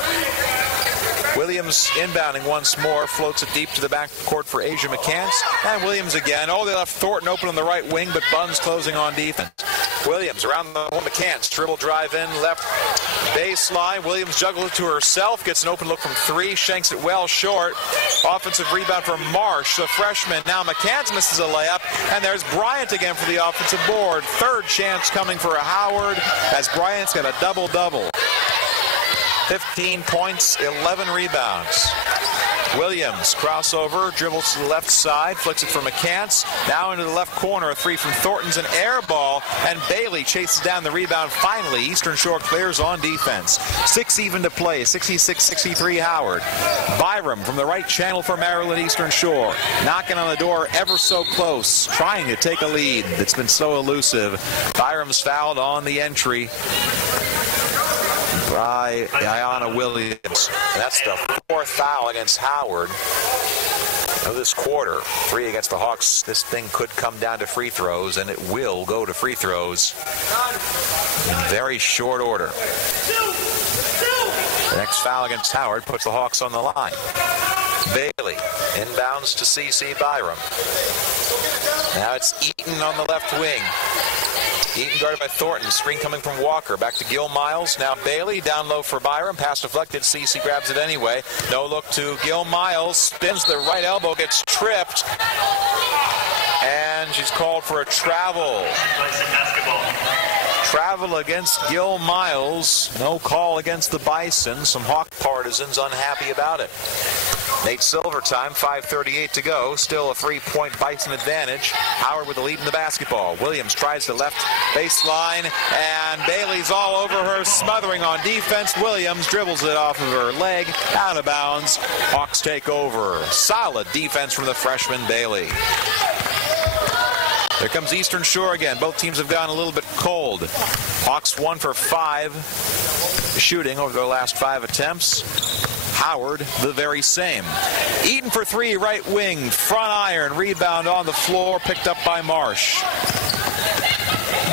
Williams inbounding once more, floats it deep to the back court for Asia McCants. And Williams again. Oh, they left Thornton open on the right wing, but Buns closing on defense. Williams around the horn. McCants dribble drive in, left baseline. Williams juggles it to herself, gets an open look from 3, shanks it well short. Offensive rebound from Marsh, the freshman. Now McCants misses a layup, and there's Bryant again for the offensive board. Third chance coming for Howard, as Bryant's got a double-double. 15 points, 11 rebounds. Williams, crossover, dribbles to the left side, flicks it for McCants. Now into the left corner, a 3 from Thornton's an air ball, and Bailey chases down the rebound. Finally, Eastern Shore clears on defense. 6 even to play, 66-63 Howard. Byram from the right channel for Maryland Eastern Shore. Knocking on the door ever so close, trying to take a lead that's been so elusive. Byram's fouled on the entry by Ayanna Williams. And that's the 4th foul against Howard of this quarter. 3 against the Hawks. This thing could come down to free throws, and it will go to free throws in very short order. The next foul against Howard puts the Hawks on the line. Bailey inbounds to CC Byram. Now it's Eaton on the left wing. Eaton guarded by Thornton. Screen coming from Walker. Back to Gil Miles. Now Bailey down low for Byram. Pass deflected. CC grabs it anyway. No look to Gil Miles. Spins the right elbow. Gets tripped. And she's called for a travel. Travel against Gil Miles. No call against the Bison. Some Hawk partisans unhappy about it. Nate Silver time, 5:38 to go. Still a 3-point Bison advantage. Howard with the lead in the basketball. Williams tries the left baseline, and Bailey's all over her, smothering on defense. Williams dribbles it off of her leg, out of bounds. Hawks take over. Solid defense from the freshman Bailey. There comes Eastern Shore again. Both teams have gone a little bit cold. Hawks 1 for 5 shooting over their last 5 attempts. Howard, the very same. Eaton for 3, right wing, front iron, rebound on the floor, picked up by Marsh.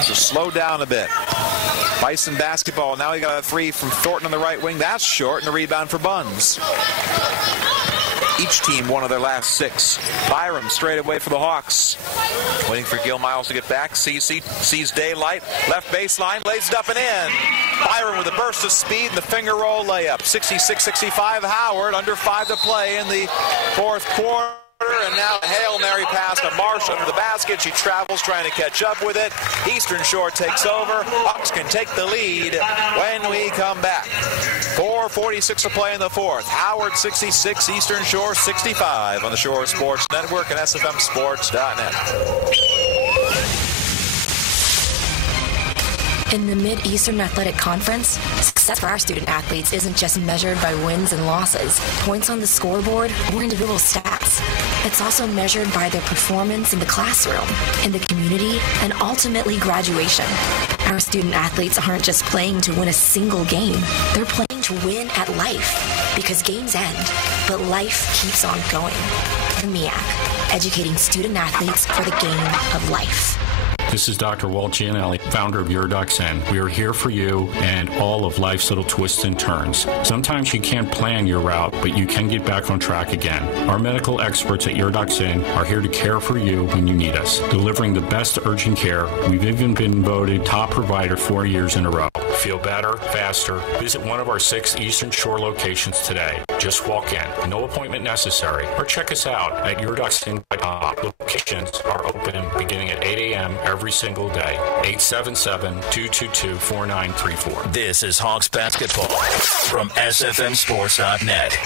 So slow down a bit. Bison basketball. Now he got a 3 from Thornton on the right wing. That's short, and a rebound for Buns. Each team one of their last 6. Byram straight away for the Hawks. Waiting for Gil Miles to get back. Sees daylight. Left baseline. Lays it up and in. Byram with a burst of speed and the finger roll layup. 66-65 Howard. Under 5 to play in the fourth quarter. And now a Hail Mary pass to Marsh under the basket. She travels trying to catch up with it. Eastern Shore takes over. Hawks can take the lead when we come back. 4:46 to play in the fourth. Howard 66, Eastern Shore 65 on the Shore Sports Network and SFMSports.net. In the Mid-Eastern Athletic Conference, success for our student athletes isn't just measured by wins and losses, points on the scoreboard, or individual stats. It's also measured by their performance in the classroom, in the community, and ultimately graduation. Our student athletes aren't just playing to win a single game. They're playing to win at life, because games end, but life keeps on going. The MEAC, educating student athletes for the game of life. This is Dr. Walt Gianelli, founder of UrDoc-Zen. We are here for you and all of life's little twists and turns. Sometimes you can't plan your route, but you can get back on track again. Our medical experts at UrDoc-Zen are here to care for you when you need us, delivering the best urgent care. We've even been voted top provider 4 years in a row. Feel better, faster. Visit one of our 6 Eastern Shore locations today. Just walk in. No appointment necessary. Or check us out at UrDoc-Zen.com. Locations are open beginning at 8 a.m. every single day. 877-222-4934. This is Hawks basketball from SFMSports.net.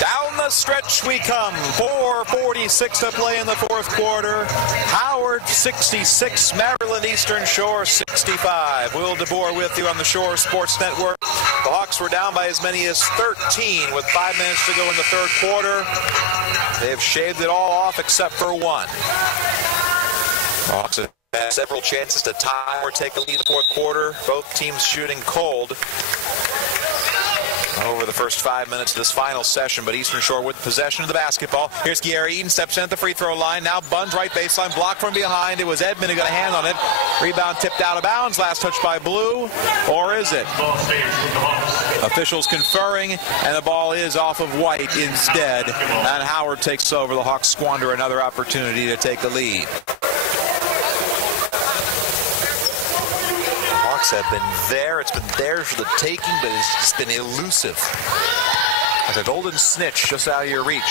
Down the stretch we come. 4:46 to play in the fourth quarter. Howard 66, Maryland Eastern Shore 65. Will DeBoer with you on the Shore Sports Network. The Hawks were down by as many as 13 with 5 minutes to go in the third quarter. They have shaved it all off except for one. The Hawks have had several chances to tie or take a lead in the fourth quarter. Both teams shooting cold over the first 5 minutes of this final session, but Eastern Shore with possession of the basketball. Here's Kiara Eaton, steps in at the free throw line. Now Buns right baseline, blocked from behind. It was Edmond who got a hand on it. Rebound tipped out of bounds. Last touch by Blue, or is it? Officials conferring, and the ball is off of White instead. And Howard takes over. The Hawks squander another opportunity to take the lead. Have been there. It's been theirs for the taking, but it's just been elusive. Like a golden snitch just out of your reach,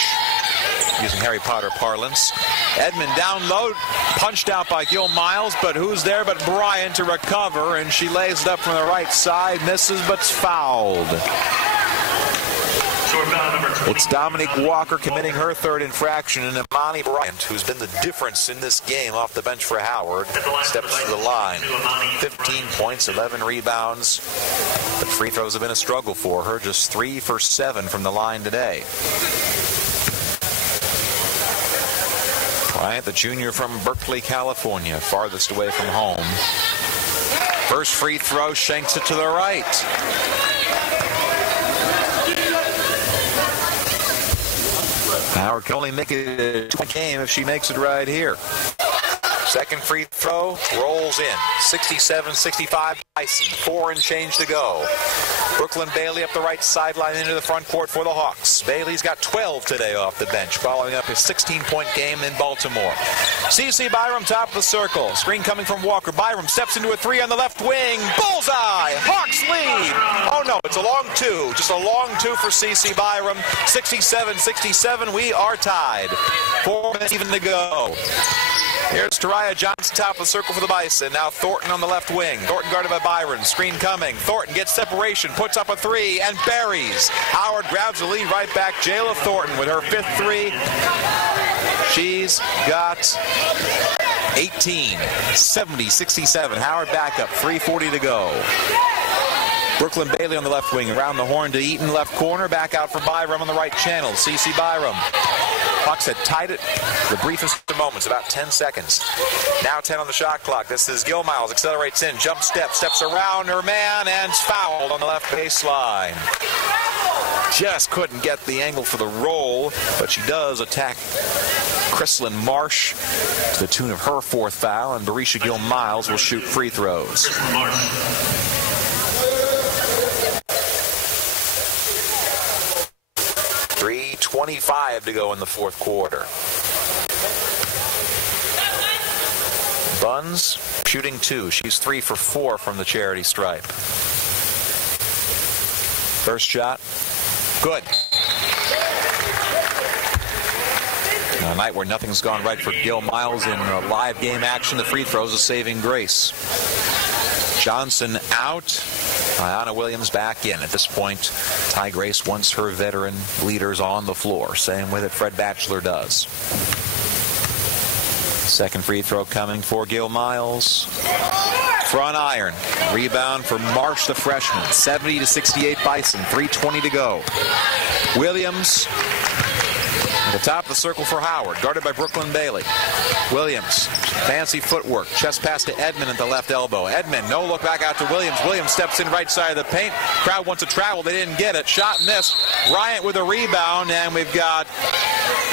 using Harry Potter parlance. Edmond down low, punched out by Gil Miles, but who's there but Bryant to recover, and she lays it up from the right side, misses, but's fouled. It's Dominique Walker committing her third infraction, and Imani Bryant, who's been the difference in this game off the bench for Howard, steps to the line. 15 points, 11 rebounds. But free throws have been a struggle for her, just 3 for 7 from the line today. Bryant, the junior from Berkeley, California, farthest away from home. First free throw, shanks it to the right. Howard can only make it a 2-point game if she makes it right here. Second free throw rolls in. 67-65 Bison. 4 and change to go. Brooklyn Bailey up the right sideline into the front court for the Hawks. Bailey's got 12 today off the bench, following up his 16-point game in Baltimore. CC Byram top of the circle. Screen coming from Walker. Byram steps into a three on the left wing. Bullseye! Hawks lead! Oh no, it's a long two. Just a long two for CC Byram. 67-67. We are tied. 4 minutes even to go. Here's Tariah Johnson, top of the circle for the Bison. Now Thornton on the left wing. Thornton guarded by Byron. Screen coming. Thornton gets separation, puts up a three, and buries. Howard grabs the lead right back. Jayla Thornton with her fifth three. She's got 18. 70-67. Howard back up. 3:40 to go. Brooklyn Bailey on the left wing. Around the horn to Eaton, left corner. Back out for Byram on the right channel. CC Byram. Hawks had tied it the briefest of moments, about 10 seconds. Now 10 on the shot clock. This is Gil Miles, accelerates in, jump step, steps around her man, and fouled on the left baseline. Just couldn't get the angle for the roll, but she does attack Chrislyn Marsh to the tune of her fourth foul, and Barisha Gil Miles will shoot free throws. 3:25 to go in the fourth quarter. Buns shooting two. She's 3 for 4 from the charity stripe. First shot, good. On a night where nothing's gone right for Gil Miles in live game action, the free throws a saving grace. Johnson out. Ayanna Williams back in. At this point, Ty Grace wants her veteran leaders on the floor. Same way that Fred Batchelor does. Second free throw coming for Gil Miles. Front iron. Rebound for Marsh, the freshman. 70-68 Bison. 3:20 to go. Williams at the top of the circle for Howard, guarded by Brooklyn Bailey. Williams, fancy footwork, chest pass to Edmond at the left elbow. Edmond, no look back out to Williams. Williams steps in right side of the paint. Crowd wants to travel, they didn't get it. Shot missed. Bryant with a rebound, and we've got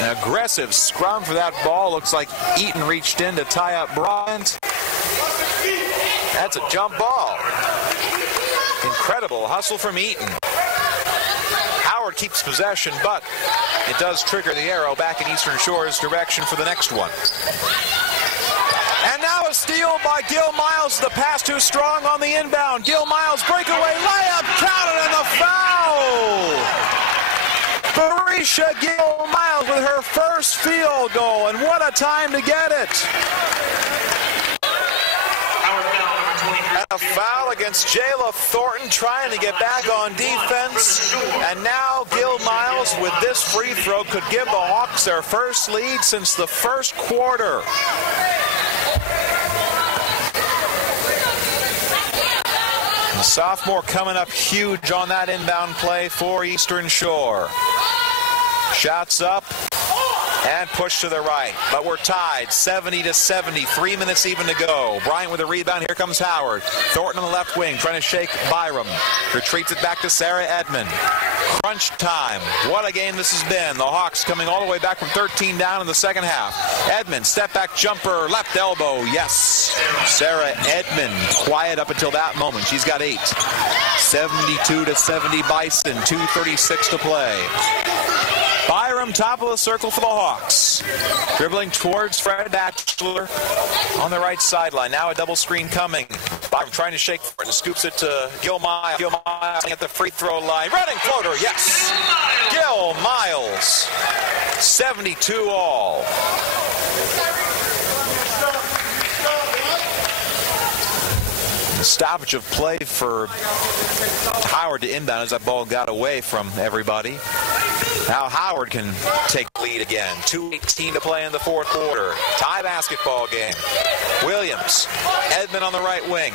an aggressive scrum for that ball. Looks like Eaton reached in to tie up Bryant. That's a jump ball. Incredible hustle from Eaton. Howard keeps possession, but it does trigger the arrow back in Eastern Shore's direction for the next one. And now a steal by Gil Miles. The pass too strong on the inbound. Gil Miles, breakaway layup, counted, and the foul. Barisha Gil Miles with her first field goal, and what a time to get it. And a foul against Jayla Thornton, trying to get back on defense. And now Gil Miles with this free throw could give the Hawks their first lead since the first quarter. The sophomore coming up huge on that inbound play for Eastern Shore. Shots up and push to the right, but we're tied 70-70. 3 minutes even to go. Bryant with a rebound. Here comes Howard. Thornton on the left wing trying to shake Byram. Retreats it back to Sarah Edmond. Crunch time. What a game this has been. The Hawks coming all the way back from 13 down in the second half. Edmond, step back jumper, left elbow. Yes. Sarah Edmond quiet up until that moment. She's got 8. 72-70 Bison. 2:36 to play. Byram, top of the circle for the Hawks. Dribbling towards Fred Batchelor on the right sideline. Now a double screen coming. Byram trying to shake for it and scoops it to Gil Miles. Gil Miles at the free throw line. Running floater, yes. Gil Miles. 72 all. The stoppage of play for Howard to inbound as that ball got away from everybody. Now Howard can take the lead again. 2:18 to play in the fourth quarter. Tie basketball game. Williams. Edmond on the right wing.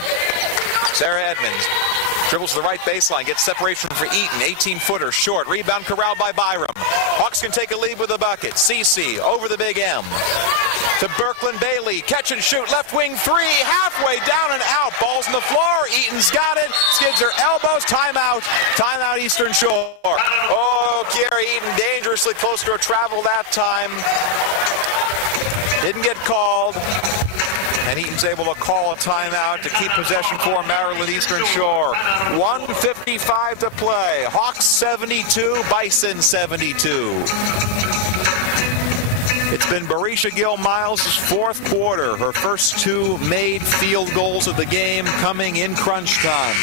Sarah Edmonds dribbles to the right baseline. Gets separation for Eaton. 18-footer short. Rebound corralled by Byram. Hawks can take a lead with a bucket. CC over the big M. To Brooklyn Bailey. Catch and shoot. Left wing three. Halfway down and out. Ball's on the floor. Eaton's got it. Skids her elbows. Timeout. Timeout Eastern Shore. Oh, Kiara Eaton dangerously close to a travel that time. Didn't get called. And Eaton's able to call a timeout to keep possession for Maryland Eastern Shore. 1:55 to play. Hawks 72, Bison 72. It's been Barisha Gill-Miles' fourth quarter. Her first two made field goals of the game coming in crunch time.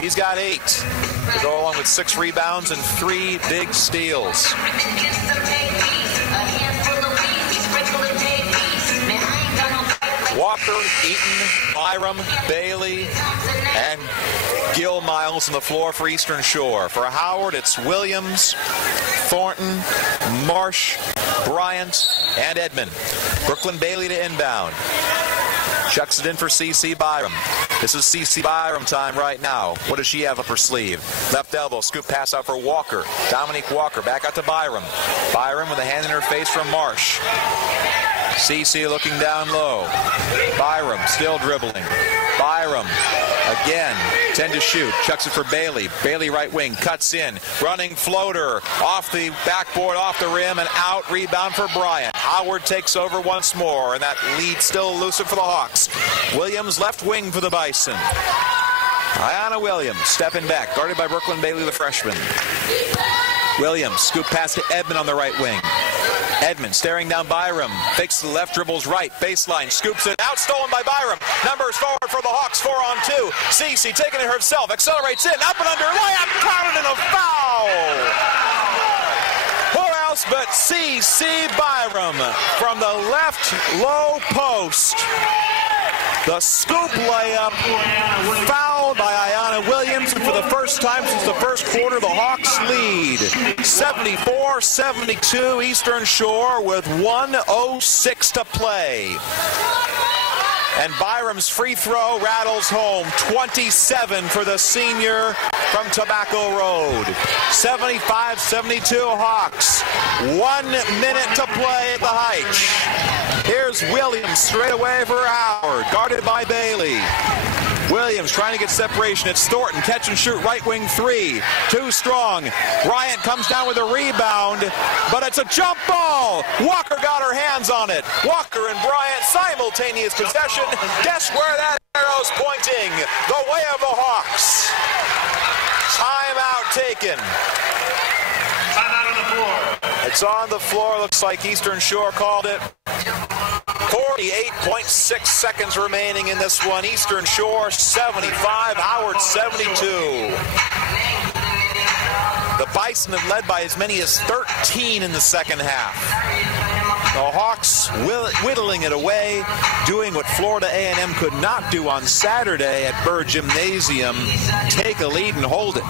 She's got 8 to go along with 6 rebounds and 3 big steals. Walker, Eaton, Byram, Bailey, and Gill-Miles on the floor for Eastern Shore. For Howard, it's Williams, Thornton, Marsh, Bryant, and Edmond. Brooklyn Bailey to inbound. Chucks it in for C.C. Byram. This is C.C. Byram time right now. What does she have up her sleeve? Left elbow, scoop pass out for Walker. Dominique Walker back out to Byram. Byram with a hand in her face from Marsh. C.C. looking down low. Byram still dribbling. Byram again, 10 to shoot. Chucks it for Bailey. Bailey right wing, cuts in. Running floater off the backboard, off the rim, and out. Rebound for Bryant. Howard takes over once more, and that lead still elusive for the Hawks. Williams left wing for the Bison. Ayanna Williams stepping back, guarded by Brooklyn Bailey, the freshman. Williams, scoop pass to Edmond on the right wing. Edmond staring down Byram. Fakes to the left, dribbles right. Baseline, scoops it out. Stolen by Byram. Numbers forward for the Hawks, 4-on-2. Cece taking it herself. Accelerates in. Up and under. Layup counted in a foul. Who else but C.C. Byram from the left low post. The scoop layup fouled by Ayanna Williams, and for the first time since the first quarter, the Hawks lead 74-72 Eastern Shore with 1:06 to play. And Byram's free throw rattles home. 27 for the senior from Tobacco Road. 75-72 Hawks. 1 minute to play at the Heitch. Here's Williams straight away for Howard, guarded by Bailey. Williams trying to get separation. It's Thornton, catch and shoot, right wing 3. Too strong. Bryant comes down with a rebound, but it's a jump ball. Walker got her hands on it. Walker and Bryant simultaneous possession. Guess where that arrow's pointing? The way of the Hawks. Timeout taken. Timeout on the floor. It's on the floor. Looks like Eastern Shore called it. 48.6 seconds remaining in this one. Eastern Shore 75, Howard 72. The Bison have led by as many as 13 in the second half. The Hawks whittling it away, doing what Florida A&M could not do on Saturday at Burr Gymnasium, take a lead and hold it.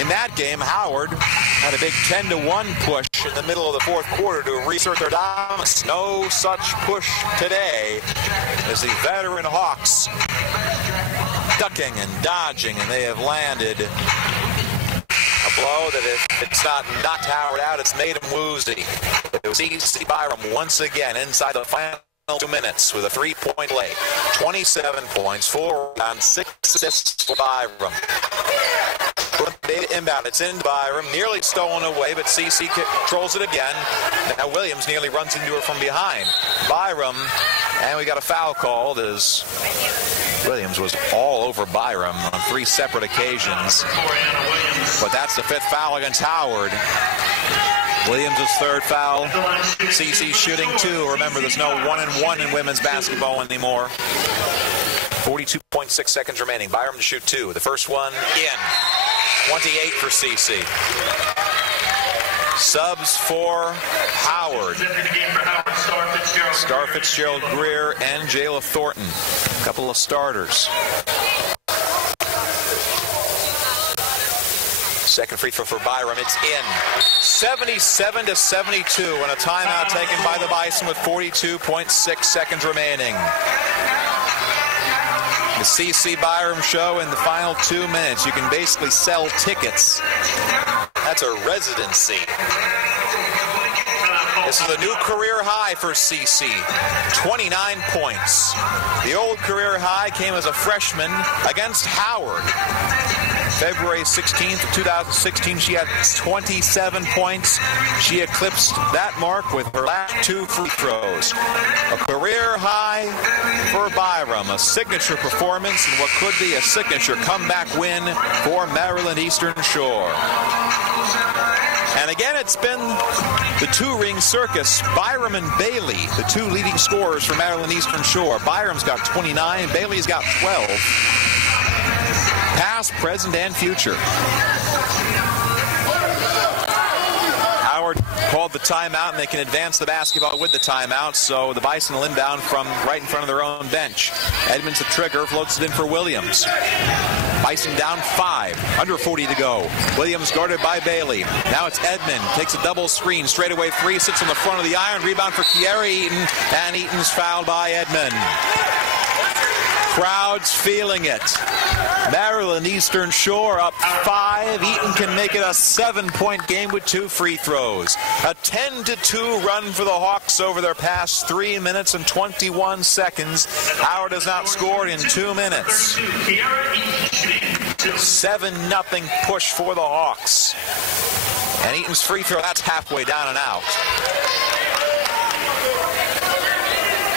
In that game, Howard had a big 10-1 push in the middle of the fourth quarter to reassert their dominance. No such push today as the veteran Hawks ducking and dodging, and they have landed a blow that if it's not knocked Howard out, it's made him woozy. It was C.C. Byram once again inside the final 2 minutes with a 3-point play. 27 points, 4 on 6 assists for Byram. Inbound, it's in Byram, nearly stolen away, but CC controls it again. Now Williams nearly runs into her from behind. Byram, and we got a foul called as Williams was all over Byram on 3 separate occasions. But that's the 5th foul against Howard. Williams' 3rd foul. CC shooting 2. Remember, there's no 1-and-1 in women's basketball anymore. 42.6 seconds remaining. Byram to shoot 2. The first one in. 28 for CC. Subs for Howard. Star Fitzgerald Greer and Jayla Thornton. A couple of starters. Second free throw for Byram. It's in. 77-72 and a timeout taken by the Bison with 42.6 seconds remaining. The C.C. Byram show in the final 2 minutes. You can basically sell tickets. That's a residency. This is a new career high for C.C. 29 points. The old career high came as a freshman against Howard. February 16th of 2016, she had 27 points. She eclipsed that mark with her last 2 free throws. A career high for Byram, a signature performance and what could be a signature comeback win for Maryland Eastern Shore. And again, it's been the two-ring circus. Byram and Bailey, the 2 leading scorers for Maryland Eastern Shore. Byram's got 29, Bailey's got 12. Past, present, and future. Howard called the timeout, and they can advance the basketball with the timeout, so the Bison will inbound from right in front of their own bench. Edmonds the trigger, floats it in for Williams. Bison down 5, under 40 to go. Williams guarded by Bailey. Now it's Edmond, takes a double screen, straightaway 3, sits on the front of the iron, rebound for Kiara Eaton, and Eaton's fouled by Edmond. Crowd's feeling it. Maryland Eastern Shore up 5. Eaton can make it a 7-point game with 2 free throws. A 10-2 run for the Hawks over their past 3 minutes and 21 seconds. Howard has not scored in 2 minutes. 7-0 push for the Hawks. And Eaton's free throw, that's halfway down and out.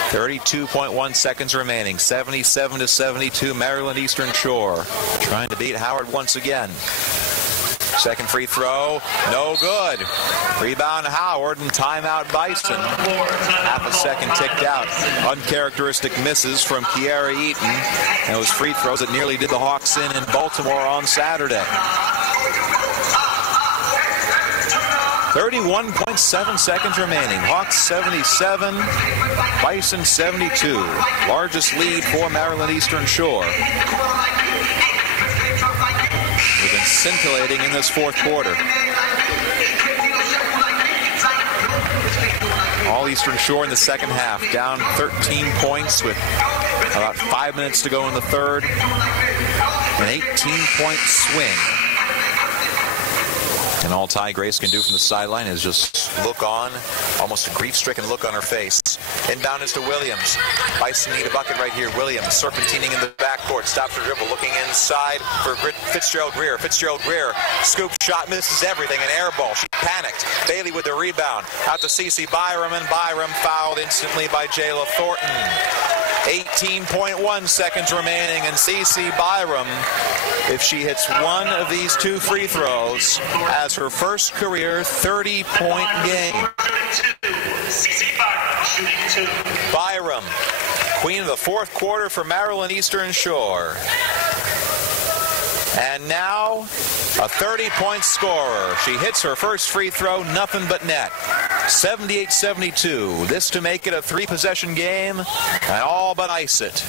32.1 seconds remaining. 77-72, Maryland Eastern Shore. Trying to beat Howard once again. Second free throw, no good. Rebound Howard and timeout Bison. Half a second ticked out. Uncharacteristic misses from Kiara Eaton. And those free throws that nearly did the Hawks in Baltimore on Saturday. 31.7 seconds remaining. Hawks 77, Bison 72. Largest lead for Maryland Eastern Shore. We've been scintillating in this fourth quarter. All Eastern Shore in the second half, down 13 points with about 5 minutes to go in the third. An 18-point swing. And all Ty Grace can do from the sideline is just look on, almost a grief-stricken look on her face. Inbound is to Williams. Bison need a bucket right here. Williams serpentining in the backcourt, stops her dribble, looking inside for Fitzgerald Greer. Fitzgerald Greer, scoop shot, misses everything, an air ball. She panicked. Bailey with the rebound. Out to CeCe Byram, and Byram fouled instantly by Jayla Thornton. 18.1 seconds remaining, and CeCe Byram, if she hits one of these 2 free throws, has her first career 30-point game. Byram, queen of the fourth quarter for Maryland Eastern Shore. And now, a 30-point scorer. She hits her first free throw, nothing but net. 78-72. This to make it a 3-possession game, and all but ice it.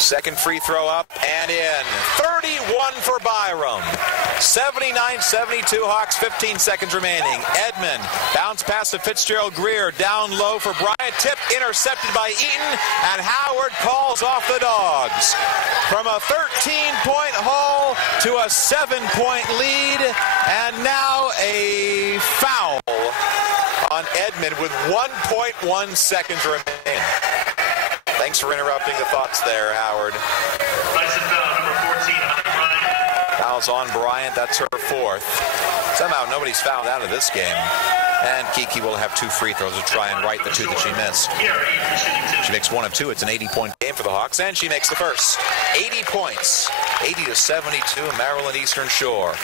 Second free throw up and in. 31 for Byram. 79-72 Hawks, 15 seconds remaining. Edmond, bounce pass to Fitzgerald Greer, down low for Bryant, tip intercepted by Eaton, and Howard calls off the Dogs. From a 13-point haul to a 7-point lead, and now a foul on Edmond with 1.1 seconds remaining. Thanks for interrupting the thoughts there, Howard. Bison foul number 14 on Bryant. Fouls on Bryant, that's her 4th. Somehow nobody's fouled out of this game. And Kiki will have 2 free throws to try and right the 2 that she missed. She makes 1 of 2. It's an 80-point game for the Hawks, and she makes the first. 80 points, 80-72, Maryland Eastern Shore.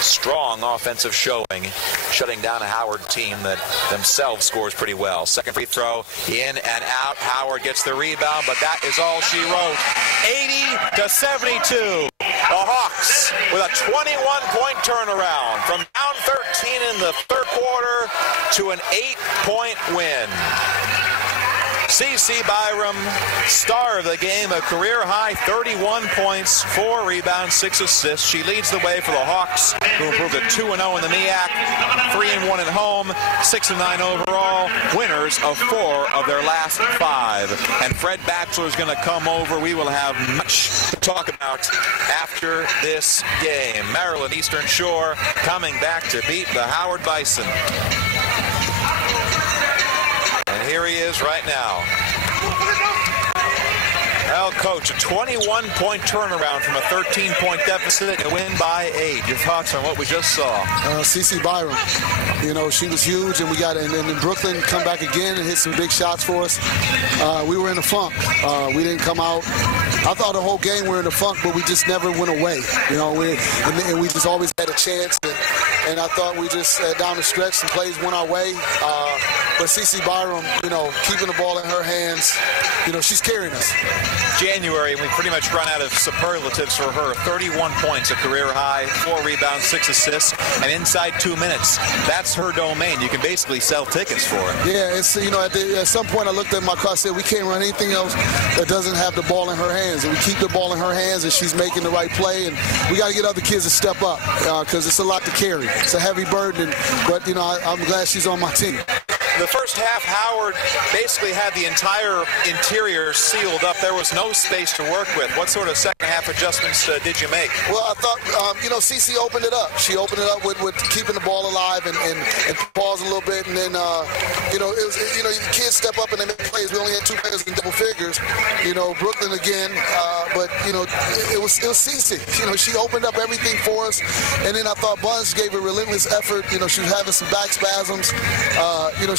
Strong offensive showing, shutting down a Howard team that themselves scores pretty well. Second free throw, in and out. Howard gets the rebound, but that is all she wrote. 80-72. The Hawks with a 21-point turnaround from down 13 in the third quarter to an 8-point win. CeCe Byram, star of the game, a career-high 31 points, 4 rebounds, 6 assists. She leads the way for the Hawks, who improved to 2-0 in the MEAC, 3-1 at home, 6-9 overall, winners of 4 of their last 5. And Fred Batchelor is going to come over. We will have much to talk about after this game. Maryland Eastern Shore coming back to beat the Howard Bison. And here he is right now. Well, Coach, a 21-point turnaround from a 13-point deficit to win by 8. Your thoughts on what we just saw? CC Byram, she was huge, and then Brooklyn come back again and hit some big shots for us. We were in a funk. We didn't come out. I thought the whole game we were in a funk, but we just never went away. And we just always had a chance. And I thought we just down the stretch, some plays went our way. But CC Byram, keeping the ball in her hands, she's carrying us. January, we pretty much run out of superlatives for her. 31 points, a career high, 4 rebounds, 6 assists, and inside 2 minutes. That's her domain. You can basically sell tickets for it. Yeah, it's at some point I looked at my car and said we can't run anything else that doesn't have the ball in her hands. And we keep the ball in her hands, and she's making the right play. And we got to get other kids to step up because it's a lot to carry. It's a heavy burden, but I'm glad she's on my team. The first half, Howard basically had the entire interior sealed up. There was no space to work with. What sort of second half adjustments did you make? Well, I thought, CC opened it up. She opened it up with keeping the ball alive and pause a little bit. And then, it was, kids step up and they make plays. We only had 2 players in double figures. Brooklyn again. But, it was CC. She opened up everything for us. And then I thought Buns gave a relentless effort. She was having some back spasms.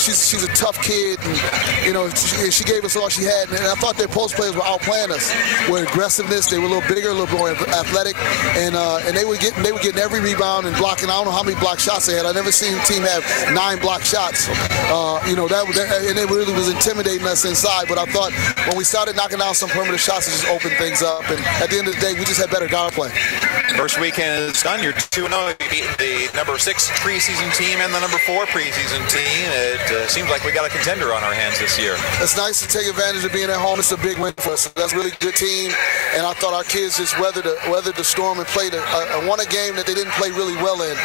She's a tough kid, and she gave us all she had. And I thought their post players were outplaying us with aggressiveness. They were a little bigger, a little more athletic, and they were getting every rebound and blocking. I don't know how many block shots they had. I never seen a team have 9 block shots. And it really was intimidating us inside. But I thought when we started knocking down some perimeter shots, it just opened things up. And at the end of the day, we just had better guard play. First weekend is done. You're 2-0. You beat the number 6 preseason team and the number 4 preseason team. It seems like we got a contender on our hands this year. It's nice to take advantage of being at home. It's a big win for us. That's a really good team, and I thought our kids just weathered the storm and won a game that they didn't play really well in,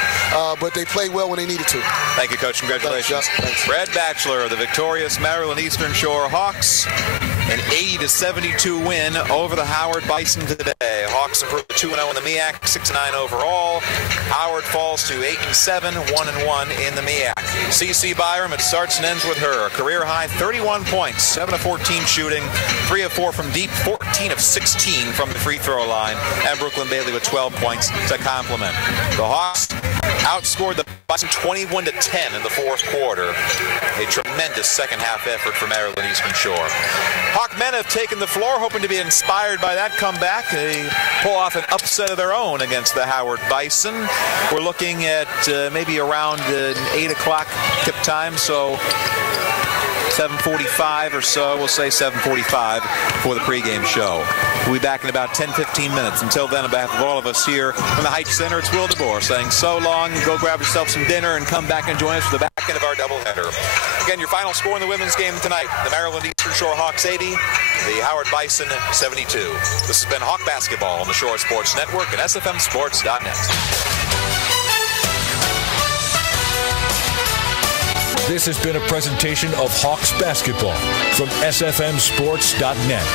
but they played well when they needed to. Thank you, Coach. Congratulations. Thanks. Brad Batchelor of the victorious Maryland Eastern Shore Hawks. An 80-72 win over the Howard Bison today. Hawks improved to 2-0 in the MEAC, 6-9 overall. Howard falls to 8-7, 1-1 in the MEAC. CC Byram, it starts and ends with her. A career high 31 points, 7 of 14 shooting, 3 of 4 from deep, 14 of 16 from the free throw line, and Brooklyn Bailey with 12 points to complement. The Hawks outscored the Bison 21-10 in the fourth quarter. A tremendous second half effort for Maryland Eastern Shore. Hawk men have taken the floor, hoping to be inspired by that comeback. They pull off an upset of their own against the Howard Bison. We're looking at maybe around 8 o'clock tip time, so 7:45 or so. We'll say 7:45 for the pregame show. We'll be back in about 10-15 minutes. Until then, on behalf of all of us here from the Heights Center, it's Will DeBoer saying so long. Go grab yourself some dinner and come back and join us for the back end of our doubleheader. Again, your final score in the women's game tonight: the Maryland Eastern Shore Hawks 80, the Howard Bison 72. This has been Hawk Basketball on the Shore Sports Network and SFMSports.net. This has been a presentation of Hawks Basketball from SFMSports.net.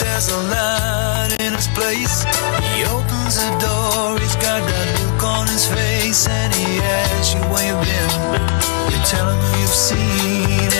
There's a light in his place. He opens the door, he's got that look on his face, and he asks you where you've been. You tell him who you've seen.